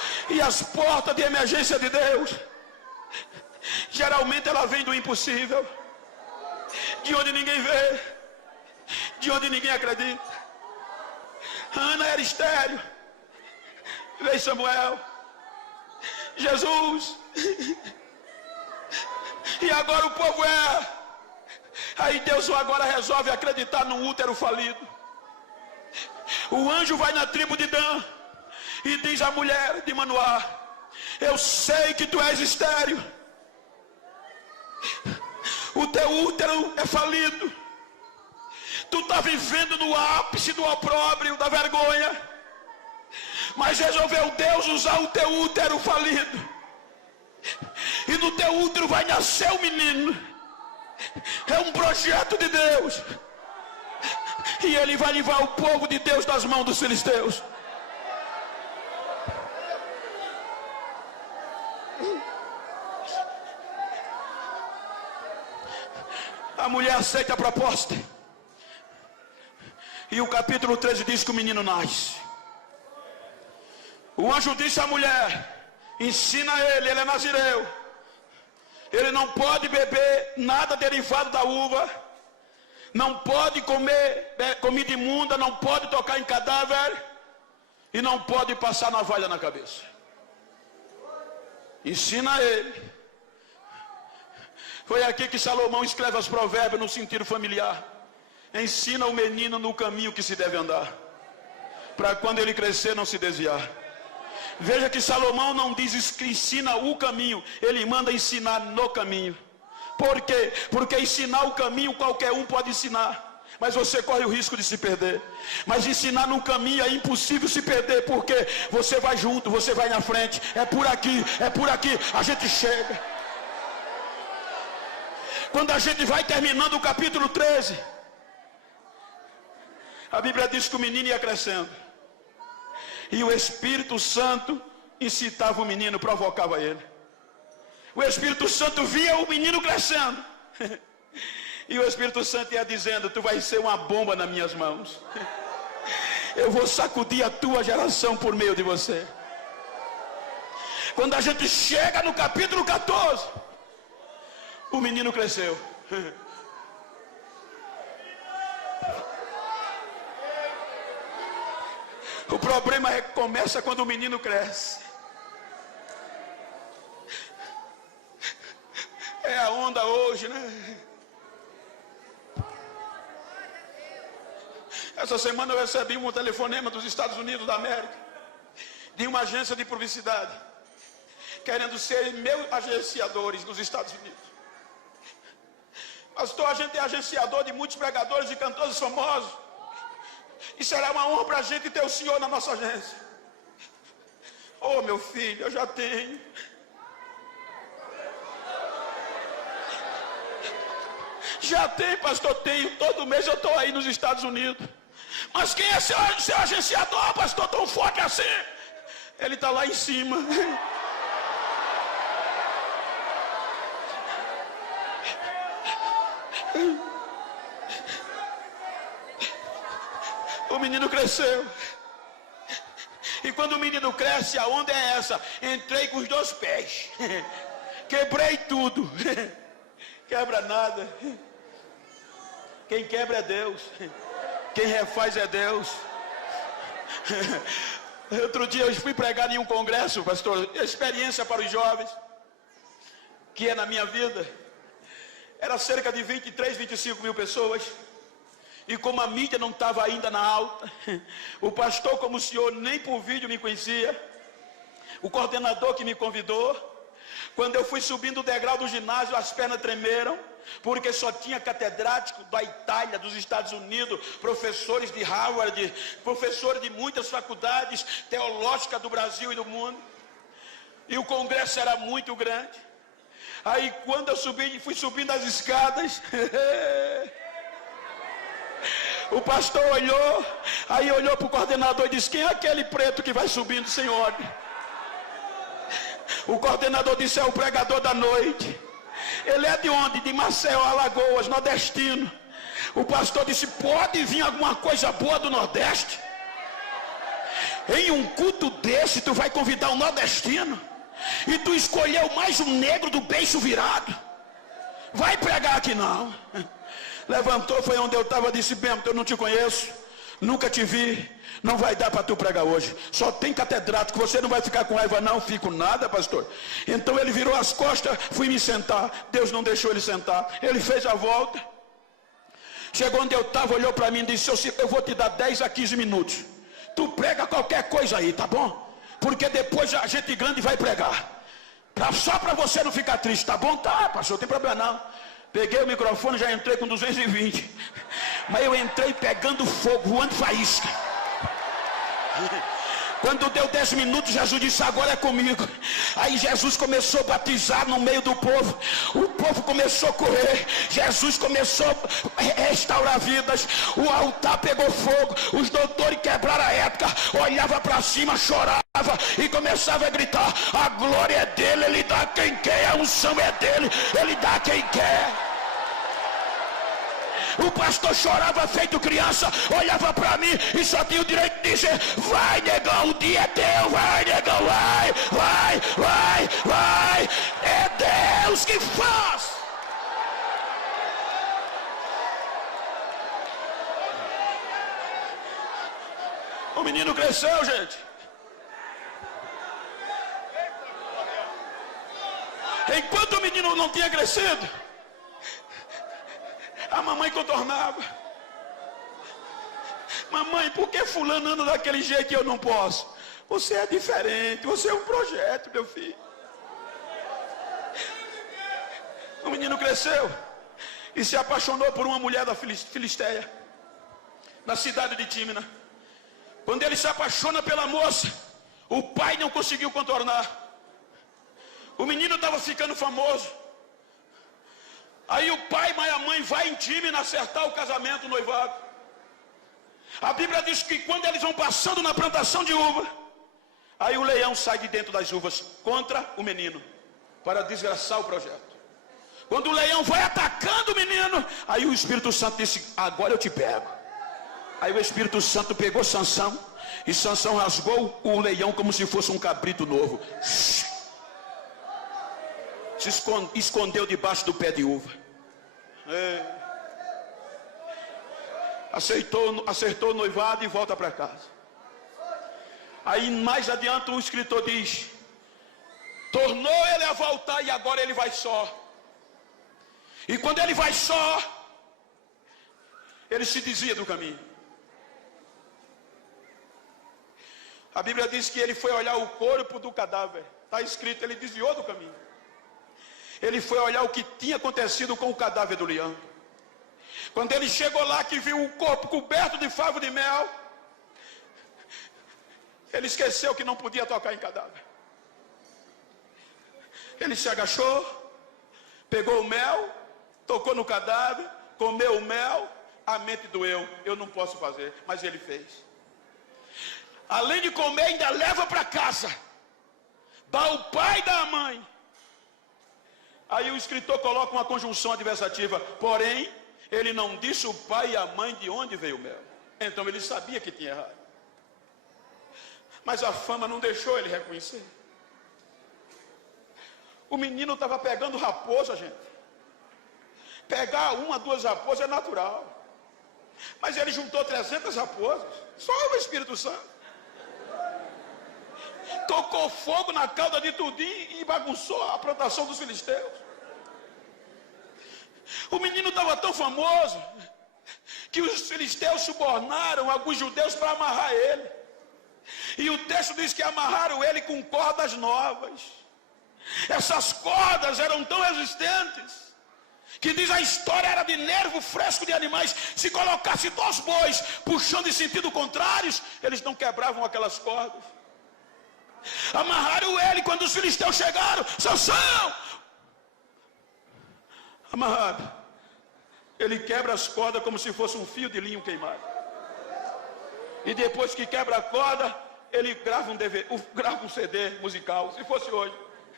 E as portas de emergência de Deus, geralmente ela vem do impossível, de onde ninguém vê, de onde ninguém acredita. Ana era estéril, veio Samuel, Jesus, e agora o povo é. Aí Deus agora resolve acreditar num útero falido. O anjo vai na tribo de Dan e diz à mulher de Manoá: eu sei que tu és estéril, o teu útero é falido, tu está vivendo no ápice do opróbrio, da vergonha, mas resolveu Deus usar o teu útero falido, e no teu útero vai nascer um menino. É um projeto de Deus, e ele vai livrar o povo de Deus das mãos dos filisteus. A mulher aceita a proposta, e o capítulo 13 diz que o menino nasce. O anjo disse à mulher: ensina ele é nazireu, ele não pode beber nada derivado da uva, não pode comer comida imunda, não pode tocar em cadáver, e não pode passar navalha na cabeça. Ensina ele. Foi aqui que Salomão escreve os provérbios no sentido familiar. Ensina o menino no caminho que se deve andar, para quando ele crescer não se desviar. Veja que Salomão não diz que ensina o caminho, ele manda ensinar no caminho. Por quê? Porque ensinar o caminho qualquer um pode ensinar, mas você corre o risco de se perder. Mas ensinar no caminho é impossível se perder, porque você vai junto, você vai na frente. É por aqui, a gente chega. Quando a gente vai terminando o capítulo 13, a Bíblia diz que o menino ia crescendo, e o Espírito Santo incitava o menino, provocava ele. O Espírito Santo via o menino crescendo, e o Espírito Santo ia dizendo: tu vai ser uma bomba nas minhas mãos, eu vou sacudir a tua geração por meio de você. Quando a gente chega no capítulo 14, o menino cresceu. O problema começa quando o menino cresce. É a onda hoje, né? Essa semana eu recebi um telefonema dos Estados Unidos da América, de uma agência de publicidade, querendo ser meus agenciadores nos Estados Unidos. Pastor, a gente é agenciador de muitos pregadores e cantores famosos, e será uma honra para a gente ter o senhor na nossa agência. Oh, meu filho, eu já tenho. Já tem, pastor, tenho. Todo mês eu estou aí nos Estados Unidos. Mas quem é seu agenciador, pastor, tão forte assim? Ele está lá em cima. O menino cresceu. E quando o menino cresce, a onda é essa: entrei com os 2 pés, quebrei tudo. Quebra nada. Quem quebra é Deus, quem refaz é Deus. Outro dia eu fui pregar em um congresso, pastor, experiência para os jovens, que é na minha vida. Era cerca de 23, 25 mil pessoas. E como a mídia não estava ainda na alta, o pastor, como o senhor, nem por vídeo me conhecia, o coordenador que me convidou, quando eu fui subindo o degrau do ginásio, as pernas tremeram, porque só tinha catedrático da Itália, dos Estados Unidos, professores de Harvard, professores de muitas faculdades teológicas do Brasil e do mundo, e o congresso era muito grande. Aí quando eu fui subindo as escadas, o pastor olhou, aí olhou para o coordenador e disse: quem é aquele preto que vai subindo sem ordem? O coordenador disse: é o pregador da noite. Ele é de onde? De Maceió, Alagoas, nordestino. O pastor disse: pode vir alguma coisa boa do Nordeste? Em um culto desse, tu vai convidar um nordestino e tu escolheu mais um negro do beiço virado. Vai pregar aqui não. Levantou, foi onde eu estava, disse: Bento, eu não te conheço, nunca te vi, não vai dar para tu pregar hoje. Só tem catedrático, você não vai ficar com raiva não. Fico nada, pastor. Então ele virou as costas, fui me sentar. Deus não deixou ele sentar. Ele fez a volta. Chegou onde eu estava, olhou para mim e disse: eu vou te dar 10 a 15 minutos. Tu prega qualquer coisa aí, tá bom? Porque depois a gente grande vai pregar. Só para você não ficar triste, tá bom? Tá, pastor, não tem problema não. Peguei o microfone, já entrei com 220. Mas eu entrei pegando fogo, voando faísca. Quando deu 10 minutos, Jesus disse: agora é comigo. Aí Jesus começou a batizar no meio do povo. O povo começou a correr. Jesus começou a restaurar vidas. O altar pegou fogo. Os doutores quebraram a época. Olhava para cima, chorava e começava a gritar: a glória é dele, ele dá quem quer, a unção é dele, ele dá quem quer. O pastor chorava feito criança, olhava para mim e só tinha o direito de dizer: vai, negão, o dia é teu, vai, negão, vai, vai, vai, vai. É Deus que faz. O menino cresceu, gente. Enquanto o menino não tinha crescido, a mamãe contornava: mamãe, por que fulano anda daquele jeito que eu não posso? Você é diferente, você é um projeto, meu filho. O menino cresceu e se apaixonou por uma mulher da Filisteia, na cidade de Tímina. Quando ele se apaixona pela moça, o pai não conseguiu contornar. O menino estava ficando famoso. Aí o pai e a mãe vai em Tímina acertar o casamento, o noivado. A Bíblia diz que quando eles vão passando na plantação de uva, aí o leão sai de dentro das uvas contra o menino, para desgraçar o projeto. Quando o leão vai atacando o menino, aí o Espírito Santo disse: agora eu te pego. Aí o Espírito Santo pegou Sansão, e Sansão rasgou o leão como se fosse um cabrito novo. Se escondeu debaixo do pé de uva. Acertou o noivado e volta para casa. Aí mais adiante o escritor diz: tornou ele a voltar e agora ele vai só. E quando ele vai só, ele se desvia do caminho. A Bíblia diz que ele foi olhar o corpo do cadáver. Está escrito, ele desviou do caminho. Ele foi olhar o que tinha acontecido com o cadáver do leão. Quando ele chegou lá, que viu o corpo coberto de favo de mel, ele esqueceu que não podia tocar em cadáver. Ele se agachou, pegou o mel, tocou no cadáver, comeu o mel, a mente doeu. Eu não posso fazer, mas ele fez. Além de comer, ainda leva para casa, dá o pai e dá a mãe. Aí o escritor coloca uma conjunção adversativa: porém, ele não disse o pai e a mãe de onde veio o mel. Então ele sabia que tinha errado. Mas a fama não deixou ele reconhecer. O menino estava pegando raposa, gente. Pegar uma, duas raposas é natural. Mas ele juntou 300 raposas. Só o Espírito Santo. Tocou fogo na cauda de tudinho e bagunçou a plantação dos filisteus. O menino estava tão famoso que os filisteus subornaram alguns judeus para amarrar ele. E o texto diz que amarraram ele com cordas novas. Essas cordas eram tão resistentes que diz a história era de nervo fresco de animais. Se colocasse 2 bois puxando em sentido contrários, eles não quebravam aquelas cordas. Amarraram ele. Quando os filisteus chegaram: Sansão! Amarrado. Ele quebra as cordas como se fosse um fio de linho queimado. E depois que quebra a corda, ele grava grava um CD musical. Se fosse hoje,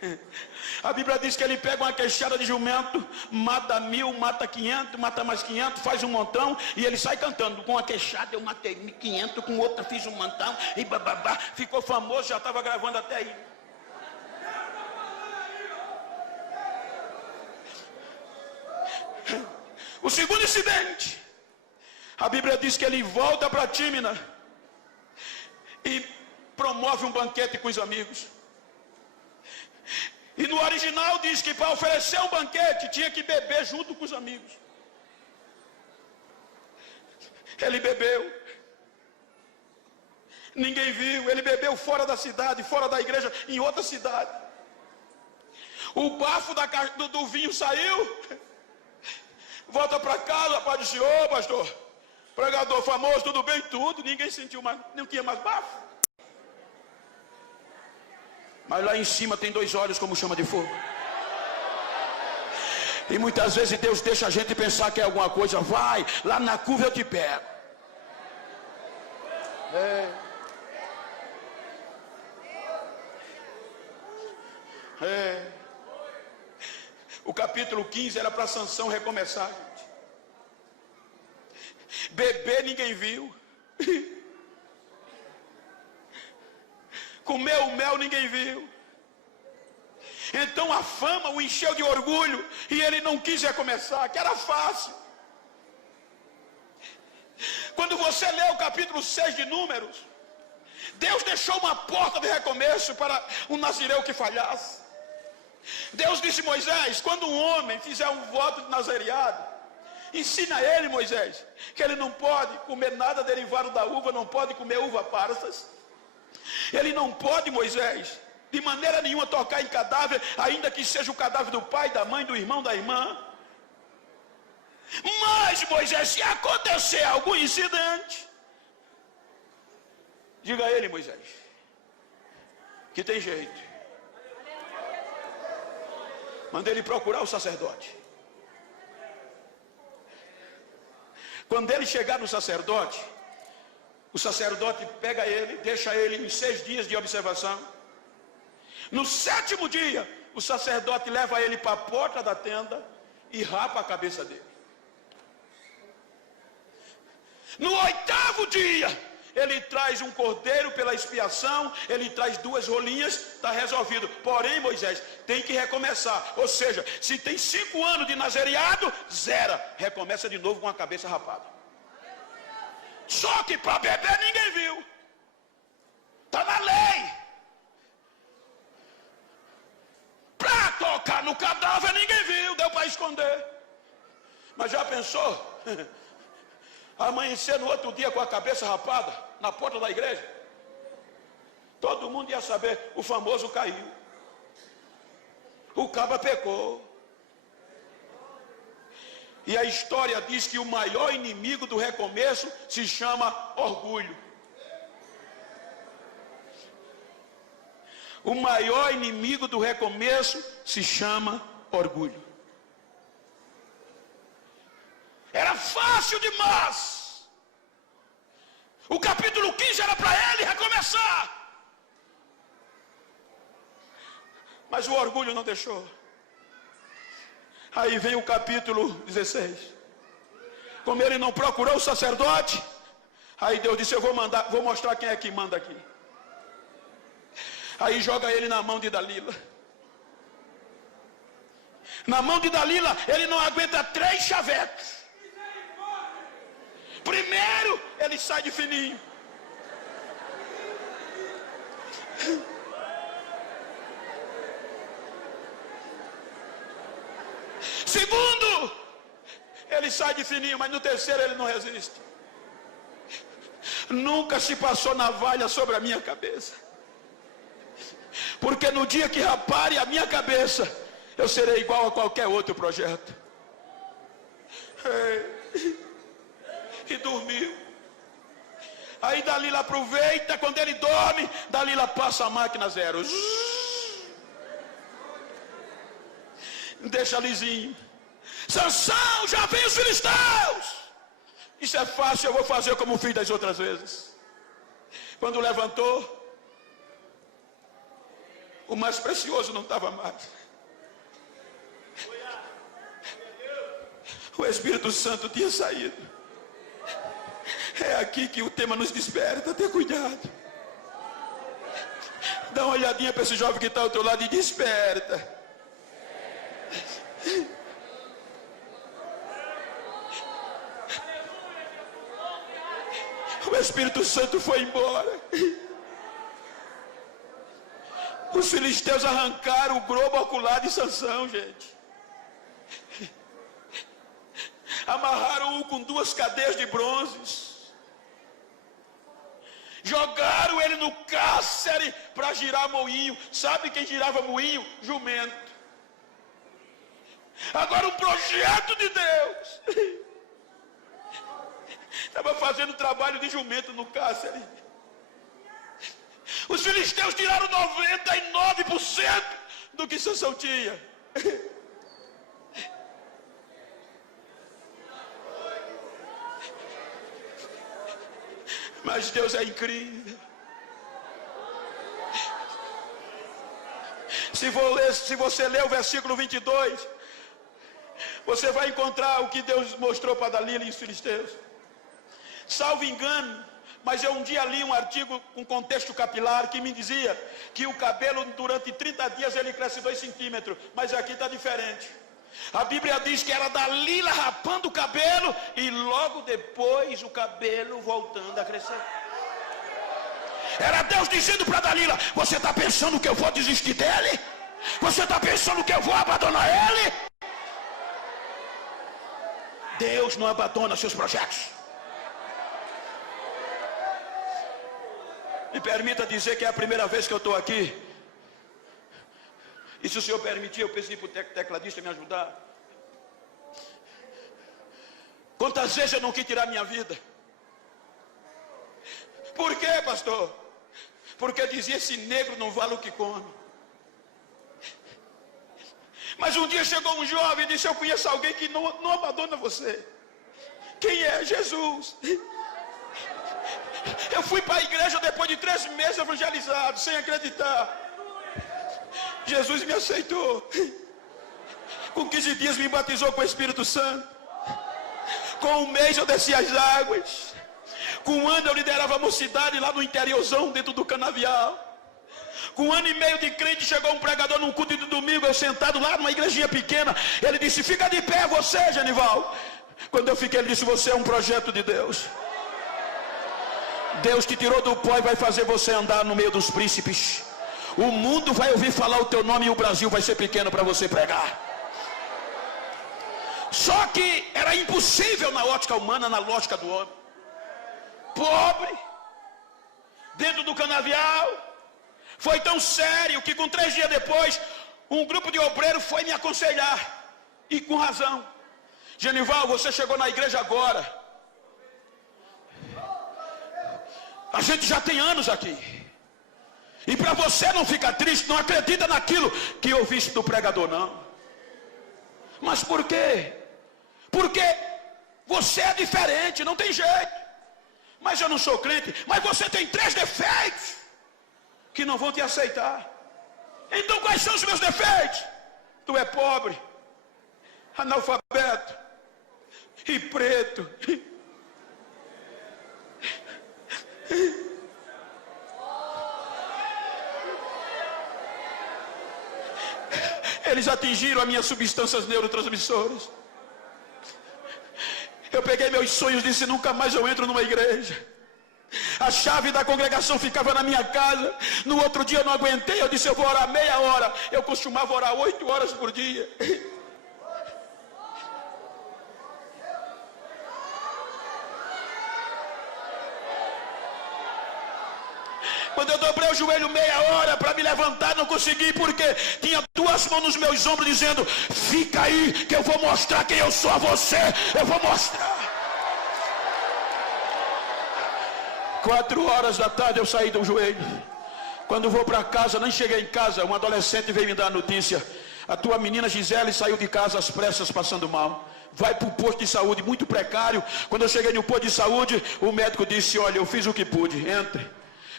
A Bíblia diz que ele pega uma queixada de jumento, mata 1000, mata 500, mata mais 500, faz um montão, e ele sai cantando. Com a queixada eu matei 500, com outra fiz um montão, e bababá, ficou famoso, já estava gravando até aí. O segundo incidente, a Bíblia diz que ele volta para Tímina e promove um banquete com os amigos. E no original diz que para oferecer um banquete tinha que beber junto com os amigos. Ele bebeu, ninguém viu. Ele bebeu fora da cidade, fora da igreja, em outra cidade. O bafo do vinho saiu. Volta para casa, pai disse: ô pastor, pregador famoso, tudo bem? Tudo. Ninguém sentiu mais, não tinha mais bafo. Mas lá em cima tem 2 olhos como chama de fogo. E muitas vezes Deus deixa a gente pensar que é alguma coisa. Vai, lá na curva eu te pego. O capítulo 15 era para Sansão recomeçar, gente. Beber ninguém viu. Comeu o mel ninguém viu. Então a fama o encheu de orgulho e ele não quis recomeçar, que era fácil. Quando você lê o capítulo 6 de Números, Deus deixou uma porta de recomeço para um nazireu que falhasse. Deus disse a Moisés: quando um homem fizer um voto de nazereado, ensina a ele, Moisés, que ele não pode comer nada derivado da uva, não pode comer uva passas. Ele não pode, Moisés, de maneira nenhuma tocar em cadáver, ainda que seja o cadáver do pai, da mãe, do irmão, da irmã. Mas, Moisés, se acontecer algum incidente, diga a ele, Moisés, que tem jeito. Manda ele procurar o sacerdote. Quando ele chegar no sacerdote, o sacerdote pega ele, deixa ele em 6 dias de observação. No 7º dia, o sacerdote leva ele para a porta da tenda e rapa a cabeça dele. No 8º dia, ele traz um cordeiro pela expiação, ele traz 2 rolinhas, está resolvido. Porém, Moisés, tem que recomeçar. Ou seja, se tem 5 anos de nazereado, zera, recomeça de novo com a cabeça rapada. Só que para beber ninguém viu. Está na lei. Para tocar no cadáver ninguém viu, deu para esconder. Mas já pensou? Amanhecer no outro dia com a cabeça rapada na porta da igreja? Todo mundo ia saber, o famoso caiu. O caba pecou. E a história diz que o maior inimigo do recomeço se chama orgulho. O maior inimigo do recomeço se chama orgulho. Era fácil demais. O capítulo 15 era para ele recomeçar. Mas o orgulho não deixou. Aí vem o capítulo 16. Como ele não procurou o sacerdote, aí Deus disse: eu vou mostrar quem é que manda aqui. Aí joga ele na mão de Dalila. Na mão de Dalila, ele não aguenta 3 chavecos. Primeiro, ele sai de fininho. Segundo, ele sai de fininho, mas no terceiro ele não resiste. Nunca se passou navalha sobre a minha cabeça. Porque no dia que raparem a minha cabeça, eu serei igual a qualquer outro projeto. E dormiu. Aí Dalila aproveita, quando ele dorme, Dalila passa a máquina 0. Deixa lisinho. Sansão, já vem os filisteus. Isso é fácil, eu vou fazer como fiz das outras vezes. Quando levantou, o mais precioso não estava mais. O Espírito Santo tinha saído. É aqui que o tema nos desperta. Ter cuidado. Dá uma olhadinha para esse jovem que está ao teu lado e desperta. O Espírito Santo foi embora. Os filisteus arrancaram o globo ocular de Sansão, gente. Amarraram-o com 2 cadeias de bronze. Jogaram ele no cárcere para girar moinho. Sabe quem girava moinho? Jumento. Agora um projeto de Deus. Estava fazendo trabalho de jumento no cárcere. Os filisteus tiraram 99% do que Sansão tinha. Mas Deus é incrível. Se você ler o versículo 22, você vai encontrar o que Deus mostrou para Dalila e os filisteus. Salvo engano, mas eu um dia li um artigo com contexto capilar que me dizia que o cabelo durante 30 dias ele cresce 2 centímetros, mas aqui está diferente. A Bíblia diz que era Dalila rapando o cabelo e logo depois o cabelo voltando a crescer. Era Deus dizendo para Dalila: você está pensando que eu vou desistir dele? Você está pensando que eu vou abandonar ele? Deus não abandona seus projetos. Me permita dizer que é a primeira vez que eu estou aqui. E se o senhor permitir, eu pedi para o tecladista me ajudar. Quantas vezes eu não quis tirar minha vida? Por quê, pastor? Porque dizia: esse negro não vale o que come. Mas um dia chegou um jovem e disse: eu conheço alguém que não abandona você. Quem é? Jesus. Eu fui para a igreja depois de 3 meses evangelizado, sem acreditar. Jesus me aceitou. Com 15 dias me batizou com o Espírito Santo. Com 1 mês eu desci as águas. Com 1 ano eu liderava a mocidade lá no interiorzão, dentro do canavial. Com 1 ano e meio de crente, chegou um pregador num culto de domingo, eu sentado lá numa igrejinha pequena. Ele disse: fica de pé você, Genival. Quando eu fiquei, ele disse: você é um projeto de Deus. Deus te tirou do pó e vai fazer você andar no meio dos príncipes. O mundo vai ouvir falar o teu nome e o Brasil vai ser pequeno para você pregar. Só que era impossível na ótica humana, na lógica do homem. Pobre, dentro do canavial. Foi tão sério que com 3 dias depois, um grupo de obreiros foi me aconselhar. E com razão. Genival, você chegou na igreja agora. A gente já tem anos aqui. E para você não ficar triste, não acredita naquilo que ouviste do pregador, não. Mas por quê? Porque você é diferente, não tem jeito. Mas eu não sou crente. Mas você tem 3 defeitos que não vão te aceitar. Então quais são os meus defeitos? Tu é pobre, analfabeto e preto. Eles atingiram as minhas substâncias neurotransmissoras. Eu peguei meus sonhos e disse: nunca mais eu entro numa igreja. A chave da congregação ficava na minha casa. No outro dia eu não aguentei, eu disse: eu vou orar meia hora. Eu costumava orar 8 horas por dia. Quando eu dobrei o joelho meia hora para me levantar, não consegui, porque tinha 2 mãos nos meus ombros dizendo: fica aí que eu vou mostrar quem eu sou a você. Eu vou mostrar. 4 horas da tarde eu saí do joelho. Quando vou para casa, nem cheguei em casa, um adolescente veio me dar a notícia: a tua menina Gisele saiu de casa às pressas passando mal. Vai para o posto de saúde, muito precário. Quando eu cheguei no posto de saúde, o médico disse: olha, eu fiz o que pude, entre.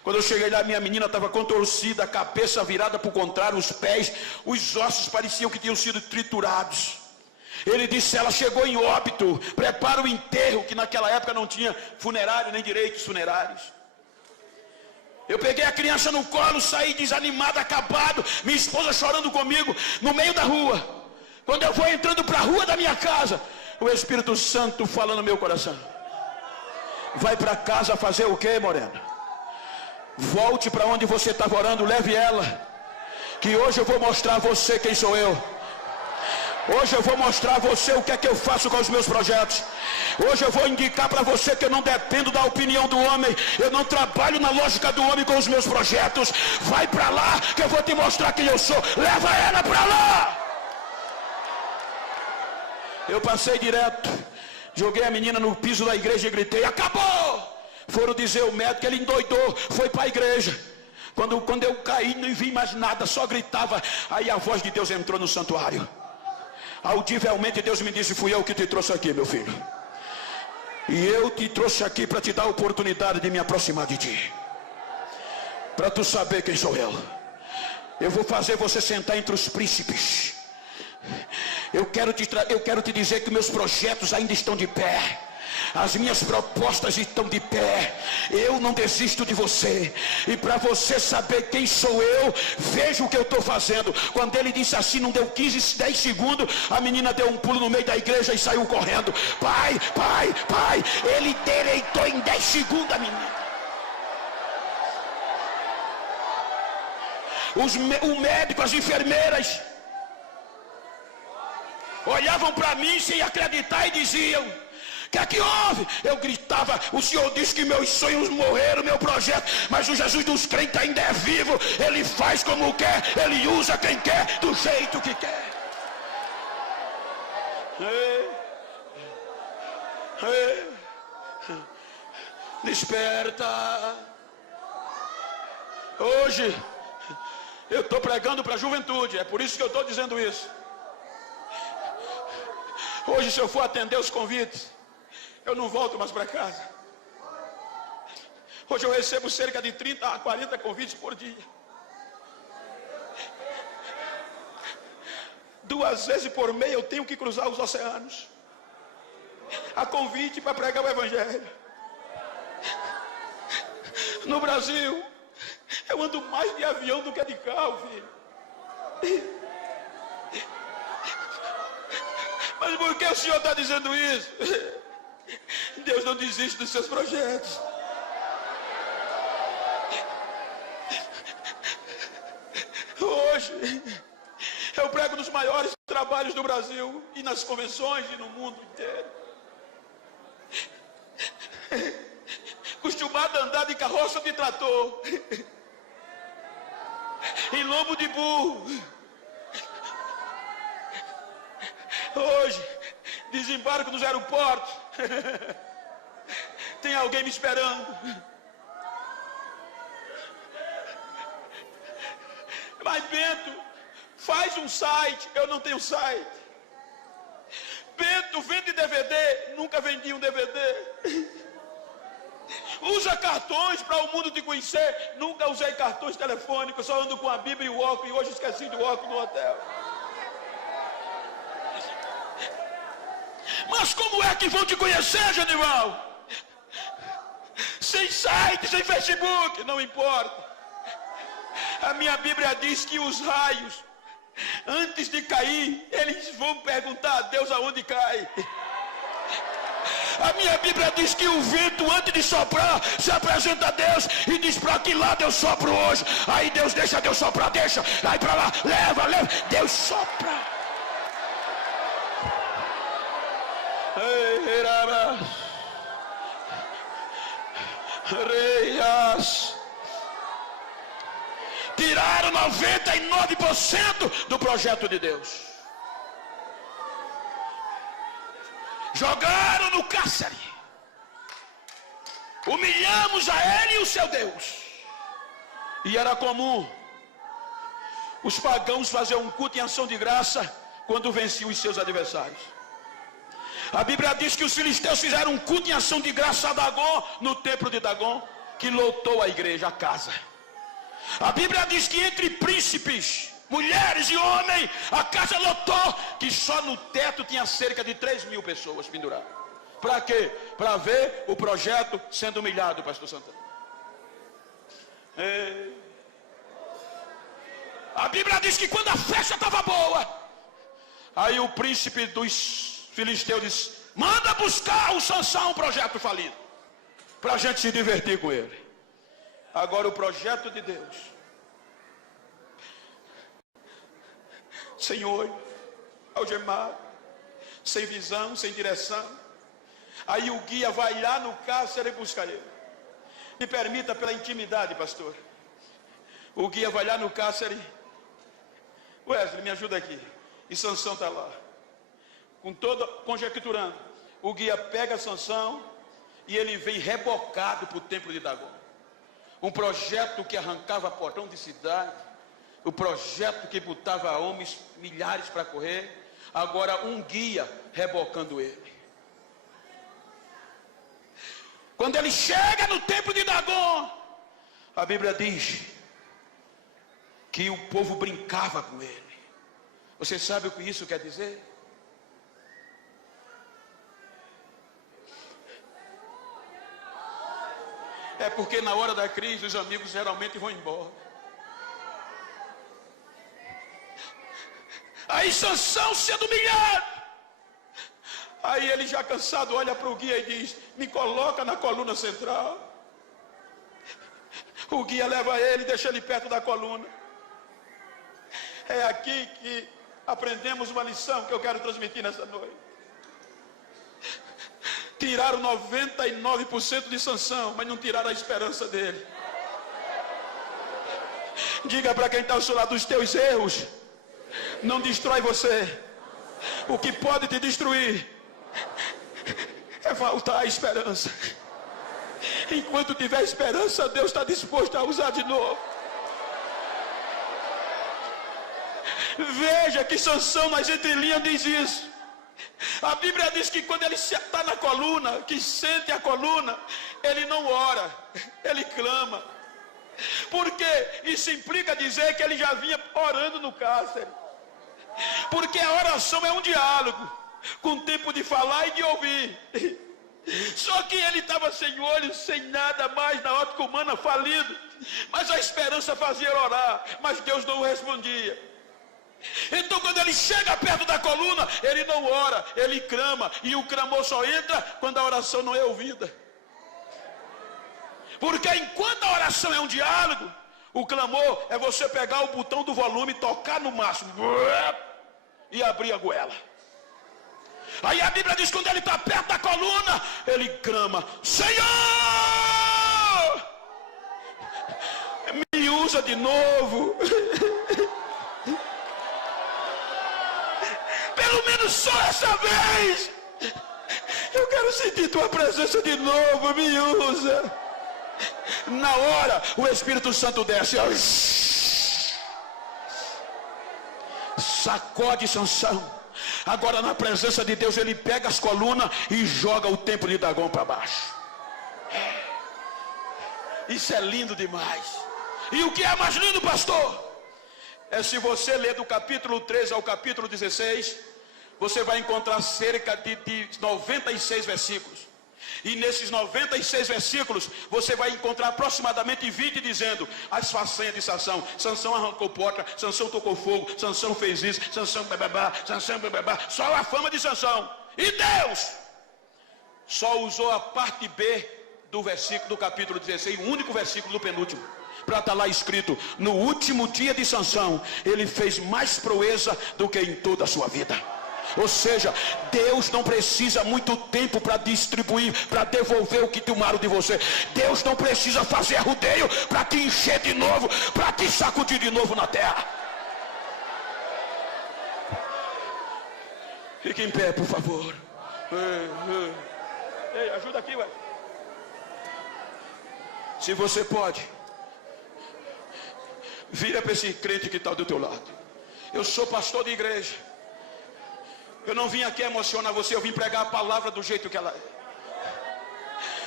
Quando eu cheguei lá, minha menina estava contorcida, a cabeça virada para o contrário, os pés, os ossos pareciam que tinham sido triturados. Ele disse: ela chegou em óbito, prepara o enterro, que naquela época não tinha funerário nem direitos funerários. Eu peguei a criança no colo, saí desanimado, acabado, minha esposa chorando comigo, no meio da rua. Quando eu vou entrando para a rua da minha casa, o Espírito Santo fala no meu coração: vai para casa fazer o que, Morena? Volte para onde você estava orando, leve ela, que hoje eu vou mostrar a você quem sou eu. Hoje eu vou mostrar a você o que é que eu faço com os meus projetos. Hoje eu vou indicar para você que eu não dependo da opinião do homem. Eu não trabalho na lógica do homem com os meus projetos. Vai para lá que eu vou te mostrar quem eu sou. Leva ela para lá. Eu passei direto, joguei a menina no piso da igreja e gritei: acabou! Foram dizer o médico, ele endoidou, foi para a igreja. Quando eu caí, não vi mais nada, só gritava. Aí a voz de Deus entrou no santuário. Audivelmente Deus me disse: fui eu que te trouxe aqui, meu filho. E eu te trouxe aqui para te dar a oportunidade de me aproximar de ti, para tu saber quem sou eu. Eu vou fazer você sentar entre os príncipes. Eu quero te dizer que meus projetos ainda estão de pé. As minhas propostas estão de pé. Eu não desisto de você. E para você saber quem sou eu, veja o que eu estou fazendo. Quando ele disse assim, não deu 15, 10 segundos, a menina deu um pulo no meio da igreja e saiu correndo. Pai, pai, pai. Ele deleitou em 10 segundos a menina. O médico, as enfermeiras olhavam para mim sem acreditar e diziam: o que é que houve? Eu gritava: o Senhor disse que meus sonhos morreram, meu projeto, mas o Jesus dos crentes ainda é vivo. Ele faz como quer, ele usa quem quer, do jeito que quer. Desperta. Hoje eu estou pregando para a juventude, é por isso que eu estou dizendo isso. Hoje, se eu for atender os convites, eu não volto mais para casa. Hoje eu recebo cerca de 30 a 40 convites por dia. 2 vezes por mês eu tenho que cruzar os oceanos a convite para pregar o Evangelho. No Brasil, eu ando mais de avião do que de carro, filho. Mas por que o Senhor está dizendo isso? Deus não desiste dos seus projetos. Hoje eu prego nos maiores trabalhos do Brasil e nas convenções e no mundo inteiro. Acostumado a andar de carroça de trator, em lombo de burro. Hoje, desembarco nos aeroportos. Tem alguém me esperando. Mas Bento, faz um site. Eu não tenho site. Bento, vende DVD. Nunca vendi um DVD. Usa cartões para o mundo te conhecer. Nunca usei cartões telefônicos. Só ando com a Bíblia e o óculos. E hoje esqueci do óculos no hotel. Mas como é que vão te conhecer, Genival? Sem site, sem Facebook, não importa. A minha Bíblia diz que os raios, antes de cair, eles vão perguntar a Deus aonde cai. A minha Bíblia diz que o vento, antes de soprar, se apresenta a Deus e diz: para que lado eu sopro hoje? Aí Deus deixa Deus soprar, deixa. Aí para lá, leva. Deus sopra. Tiraram 99% do projeto de Deus. Jogaram no cárcere. Humilhamos a ele e o seu Deus. E era comum os pagãos fazer um culto em ação de graça quando venciam os seus adversários. A Bíblia diz que os filisteus fizeram um culto em ação de graça a Dagon, no templo de Dagon. que lotou a igreja, a casa. A Bíblia diz que entre príncipes, mulheres e homens, a casa lotou, que só no teto tinha cerca de 3.000 pessoas penduradas. Para quê? Para ver o projeto sendo humilhado, pastor Santana. A Bíblia diz que quando a festa estava boa, aí o príncipe dos filisteus disse: manda buscar o Sansão, um projeto falido, para a gente se divertir com ele. Agora o projeto de Deus, Senhor, algemado, sem visão, sem direção. Aí o guia vai lá no cárcere buscar ele. Me permita, pela intimidade, pastor. O guia vai lá no cárcere. Wesley, me ajuda aqui. E Sansão está lá, conjecturando. O guia pega Sansão e ele vem rebocado para o templo de Dagon. Um projeto que arrancava portão de cidade, o projeto que botava homens, milhares para correr. Agora um guia rebocando ele. Quando ele chega no templo de Dagon, a Bíblia diz que o povo brincava com ele. Você sabe o que isso quer dizer? É porque na hora da crise os amigos geralmente vão embora. Aí Sansão sendo humilhado. Aí ele já cansado olha para o guia e diz: me coloca na coluna central. O guia leva ele, deixa ele perto da coluna. É aqui que aprendemos uma lição que eu quero transmitir nessa noite. Tiraram 99% de Sansão, mas não tiraram a esperança dele. Diga para quem está ao seu lado: os teus erros não destrói você. O que pode te destruir é faltar a esperança. Enquanto tiver esperança, Deus está disposto a usar de novo. Veja que Sansão nas entrelinhas diz isso. A Bíblia diz que quando ele está na coluna, que sente a coluna, ele não ora, ele clama. Porque isso implica dizer que ele já vinha orando no cárcere. Porque a oração é um diálogo, com tempo de falar e de ouvir. Só que ele estava sem olhos, sem nada mais, na ótica humana, falido. Mas a esperança fazia ele orar, mas Deus não o respondia. Então quando ele chega perto da coluna, ele não ora, ele clama. E o clamor só entra quando a oração não é ouvida. Porque enquanto a oração é um diálogo, o clamor é você pegar o botão do volume, tocar no máximo e abrir a goela. Aí a Bíblia diz que quando ele está perto da coluna, ele clama: Senhor, me usa de novo. Pelo menos só essa vez. Eu quero sentir tua presença de novo, me usa. Na hora, o Espírito Santo desce, sacode Sansão. Agora na presença de Deus ele pega as colunas e joga o templo de Dagon para baixo. Isso é lindo demais. E o que é mais lindo, pastor? É se você ler do capítulo 13 ao capítulo 16, você vai encontrar cerca de 96 versículos. E nesses 96 versículos, você vai encontrar aproximadamente 20 dizendo as façanhas de Sansão. Sansão arrancou porta, Sansão tocou fogo, Sansão fez isso, Sansão bababá, Sansão bababá. Só a fama de Sansão. E Deus só usou a parte B do versículo do capítulo 16, o único versículo do penúltimo, para estar lá escrito: no último dia de Sansão, ele fez mais proeza do que em toda a sua vida. Ou seja, Deus não precisa muito tempo para distribuir, para devolver o que tomaram de você. Deus não precisa fazer rodeio para te encher de novo, para te sacudir de novo na terra. Fique em pé, por favor. Ei, ajuda aqui, ué. Se você pode, vira para esse crente que está do teu lado. Eu sou pastor de igreja. Eu não vim aqui emocionar você, eu vim pregar a palavra do jeito que ela é.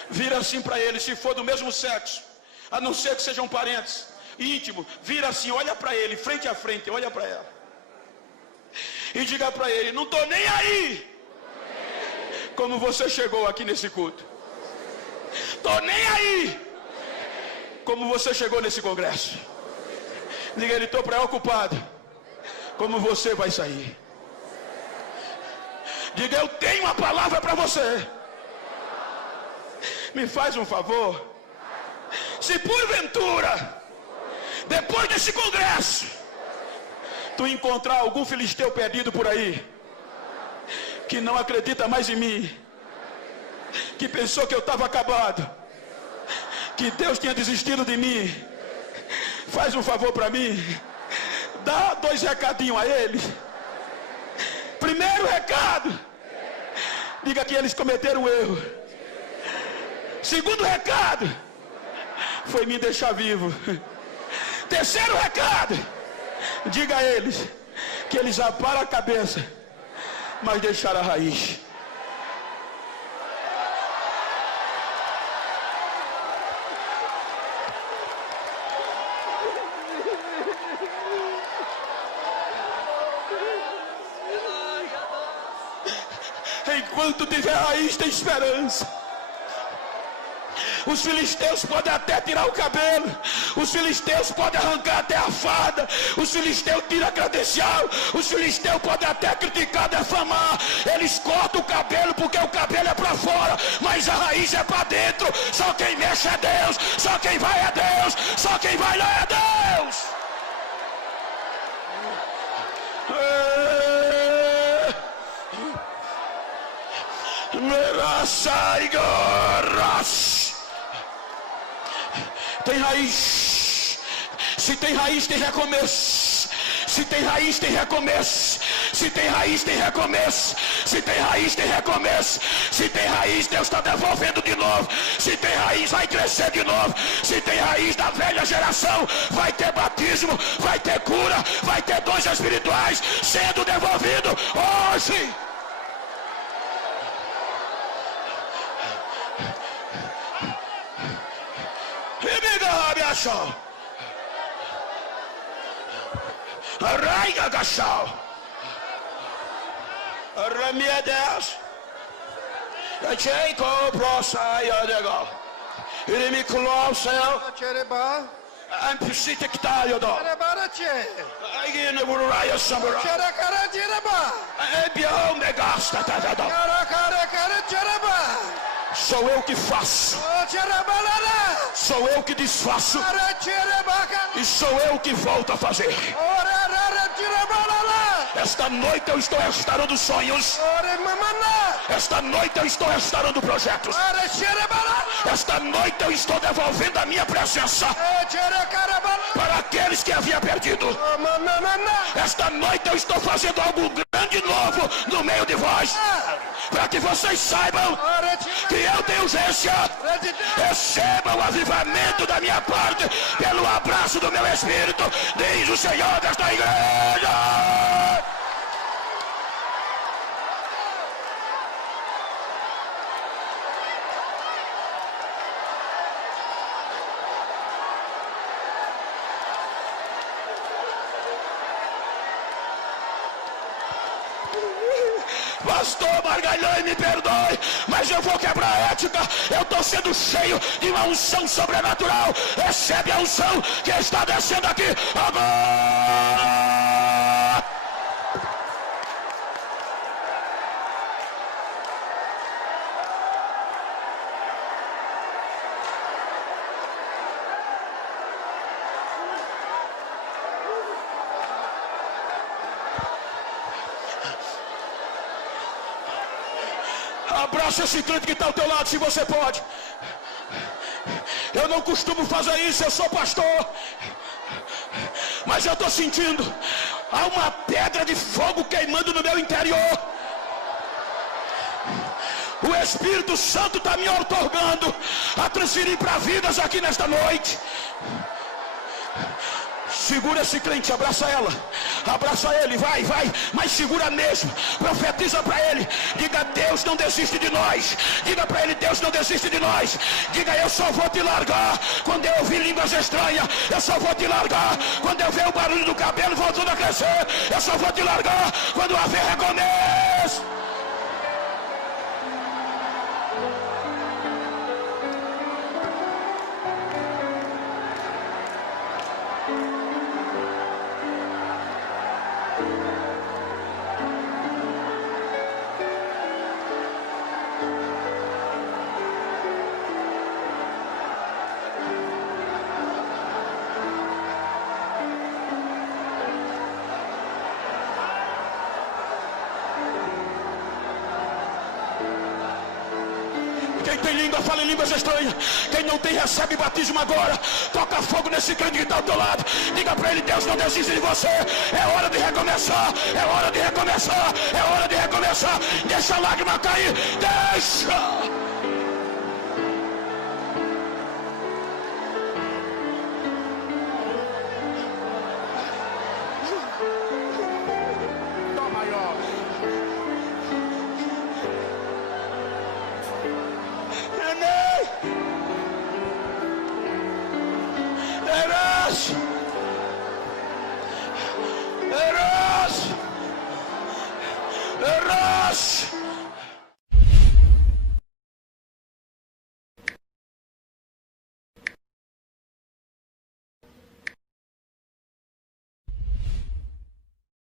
Vira assim para ele, se for do mesmo sexo, a não ser que sejam parentes, íntimo, vira assim, olha para ele, frente a frente, olha para ela. E diga para ele, não estou nem aí como você chegou aqui nesse culto. Estou nem aí como você chegou nesse congresso. Diga ele, estou preocupado como você vai sair. Diga, eu tenho uma palavra para você. Me faz um favor. Se porventura, depois desse congresso, tu encontrar algum filisteu perdido por aí, que não acredita mais em mim, que pensou que eu estava acabado, que Deus tinha desistido de mim, faz um favor para mim, dá 2 recadinhos a eles. Primeiro recado, diga que eles cometeram um erro. Segundo recado, foi me deixar vivo. Terceiro recado, diga a eles que eles aparam a cabeça, mas deixaram a raiz. Enquanto tiver raiz, tem esperança. Os filisteus podem até tirar o cabelo, os filisteus podem arrancar até a farda, os filisteus tiram a credencial, os filisteus podem até criticar, defamar, eles cortam o cabelo porque o cabelo é para fora, mas a raiz é para dentro. Só quem mexe é Deus, só quem vai é Deus, só quem vai lá é Deus. Tem raiz. Se tem raiz, tem recomeço. Se tem raiz, tem recomeço. Se tem raiz, tem recomeço. Se tem raiz, tem recomeço. Se tem raiz, Deus está devolvendo de novo. Se tem raiz, vai crescer de novo. Se tem raiz da velha geração, vai ter batismo, vai ter cura, vai ter dons espirituais sendo devolvido hoje. Arraiga gachal. Arramia Deus. Achei com prosaia legal. Ele me colossou. Ampsite que tá eu dou. Aí no buraia sambra. É bião me gasta tá dando. Sou eu que faço. Sou eu que desfaço. E sou eu que volto a fazer. Esta noite eu estou restaurando sonhos. Esta noite eu estou restaurando projetos. Esta noite eu estou devolvendo a minha presença para aqueles que havia perdido. Esta noite eu estou fazendo algo grande novo no meio de vós, para que vocês saibam que eu tenho urgência. Recebam o avivamento da minha parte pelo abraço do meu Espírito, diz o Senhor desta igreja. Pastor Margalhães, me perdoe, mas eu vou quebrar a ética. Eu estou sendo cheio de uma unção sobrenatural. Recebe a unção que está descendo aqui agora. Abraça esse crente que está ao teu lado, se você pode. Eu não costumo fazer isso, eu sou pastor, mas eu estou sentindo há uma pedra de fogo queimando no meu interior. O Espírito Santo está me outorgando a transferir para vidas aqui nesta noite. Segura esse crente, abraça ela. Abraça ele, vai, mas segura mesmo. Profetiza para ele. Diga: Deus não desiste de nós. Diga para ele: Deus não desiste de nós. Diga: eu só vou te largar quando eu ouvir línguas estranhas. Eu só vou te largar quando eu ver o barulho do cabelo voltando a crescer. Eu só vou te largar quando haver recomeço. Quem tem língua, fala em línguas estranhas. Quem não tem, recebe batismo agora. Toca fogo nesse crente que está ao teu lado. Diga para ele: Deus não desiste de você. É hora de recomeçar. É hora de recomeçar. É hora de recomeçar. Deixa a lágrima cair. Deixa.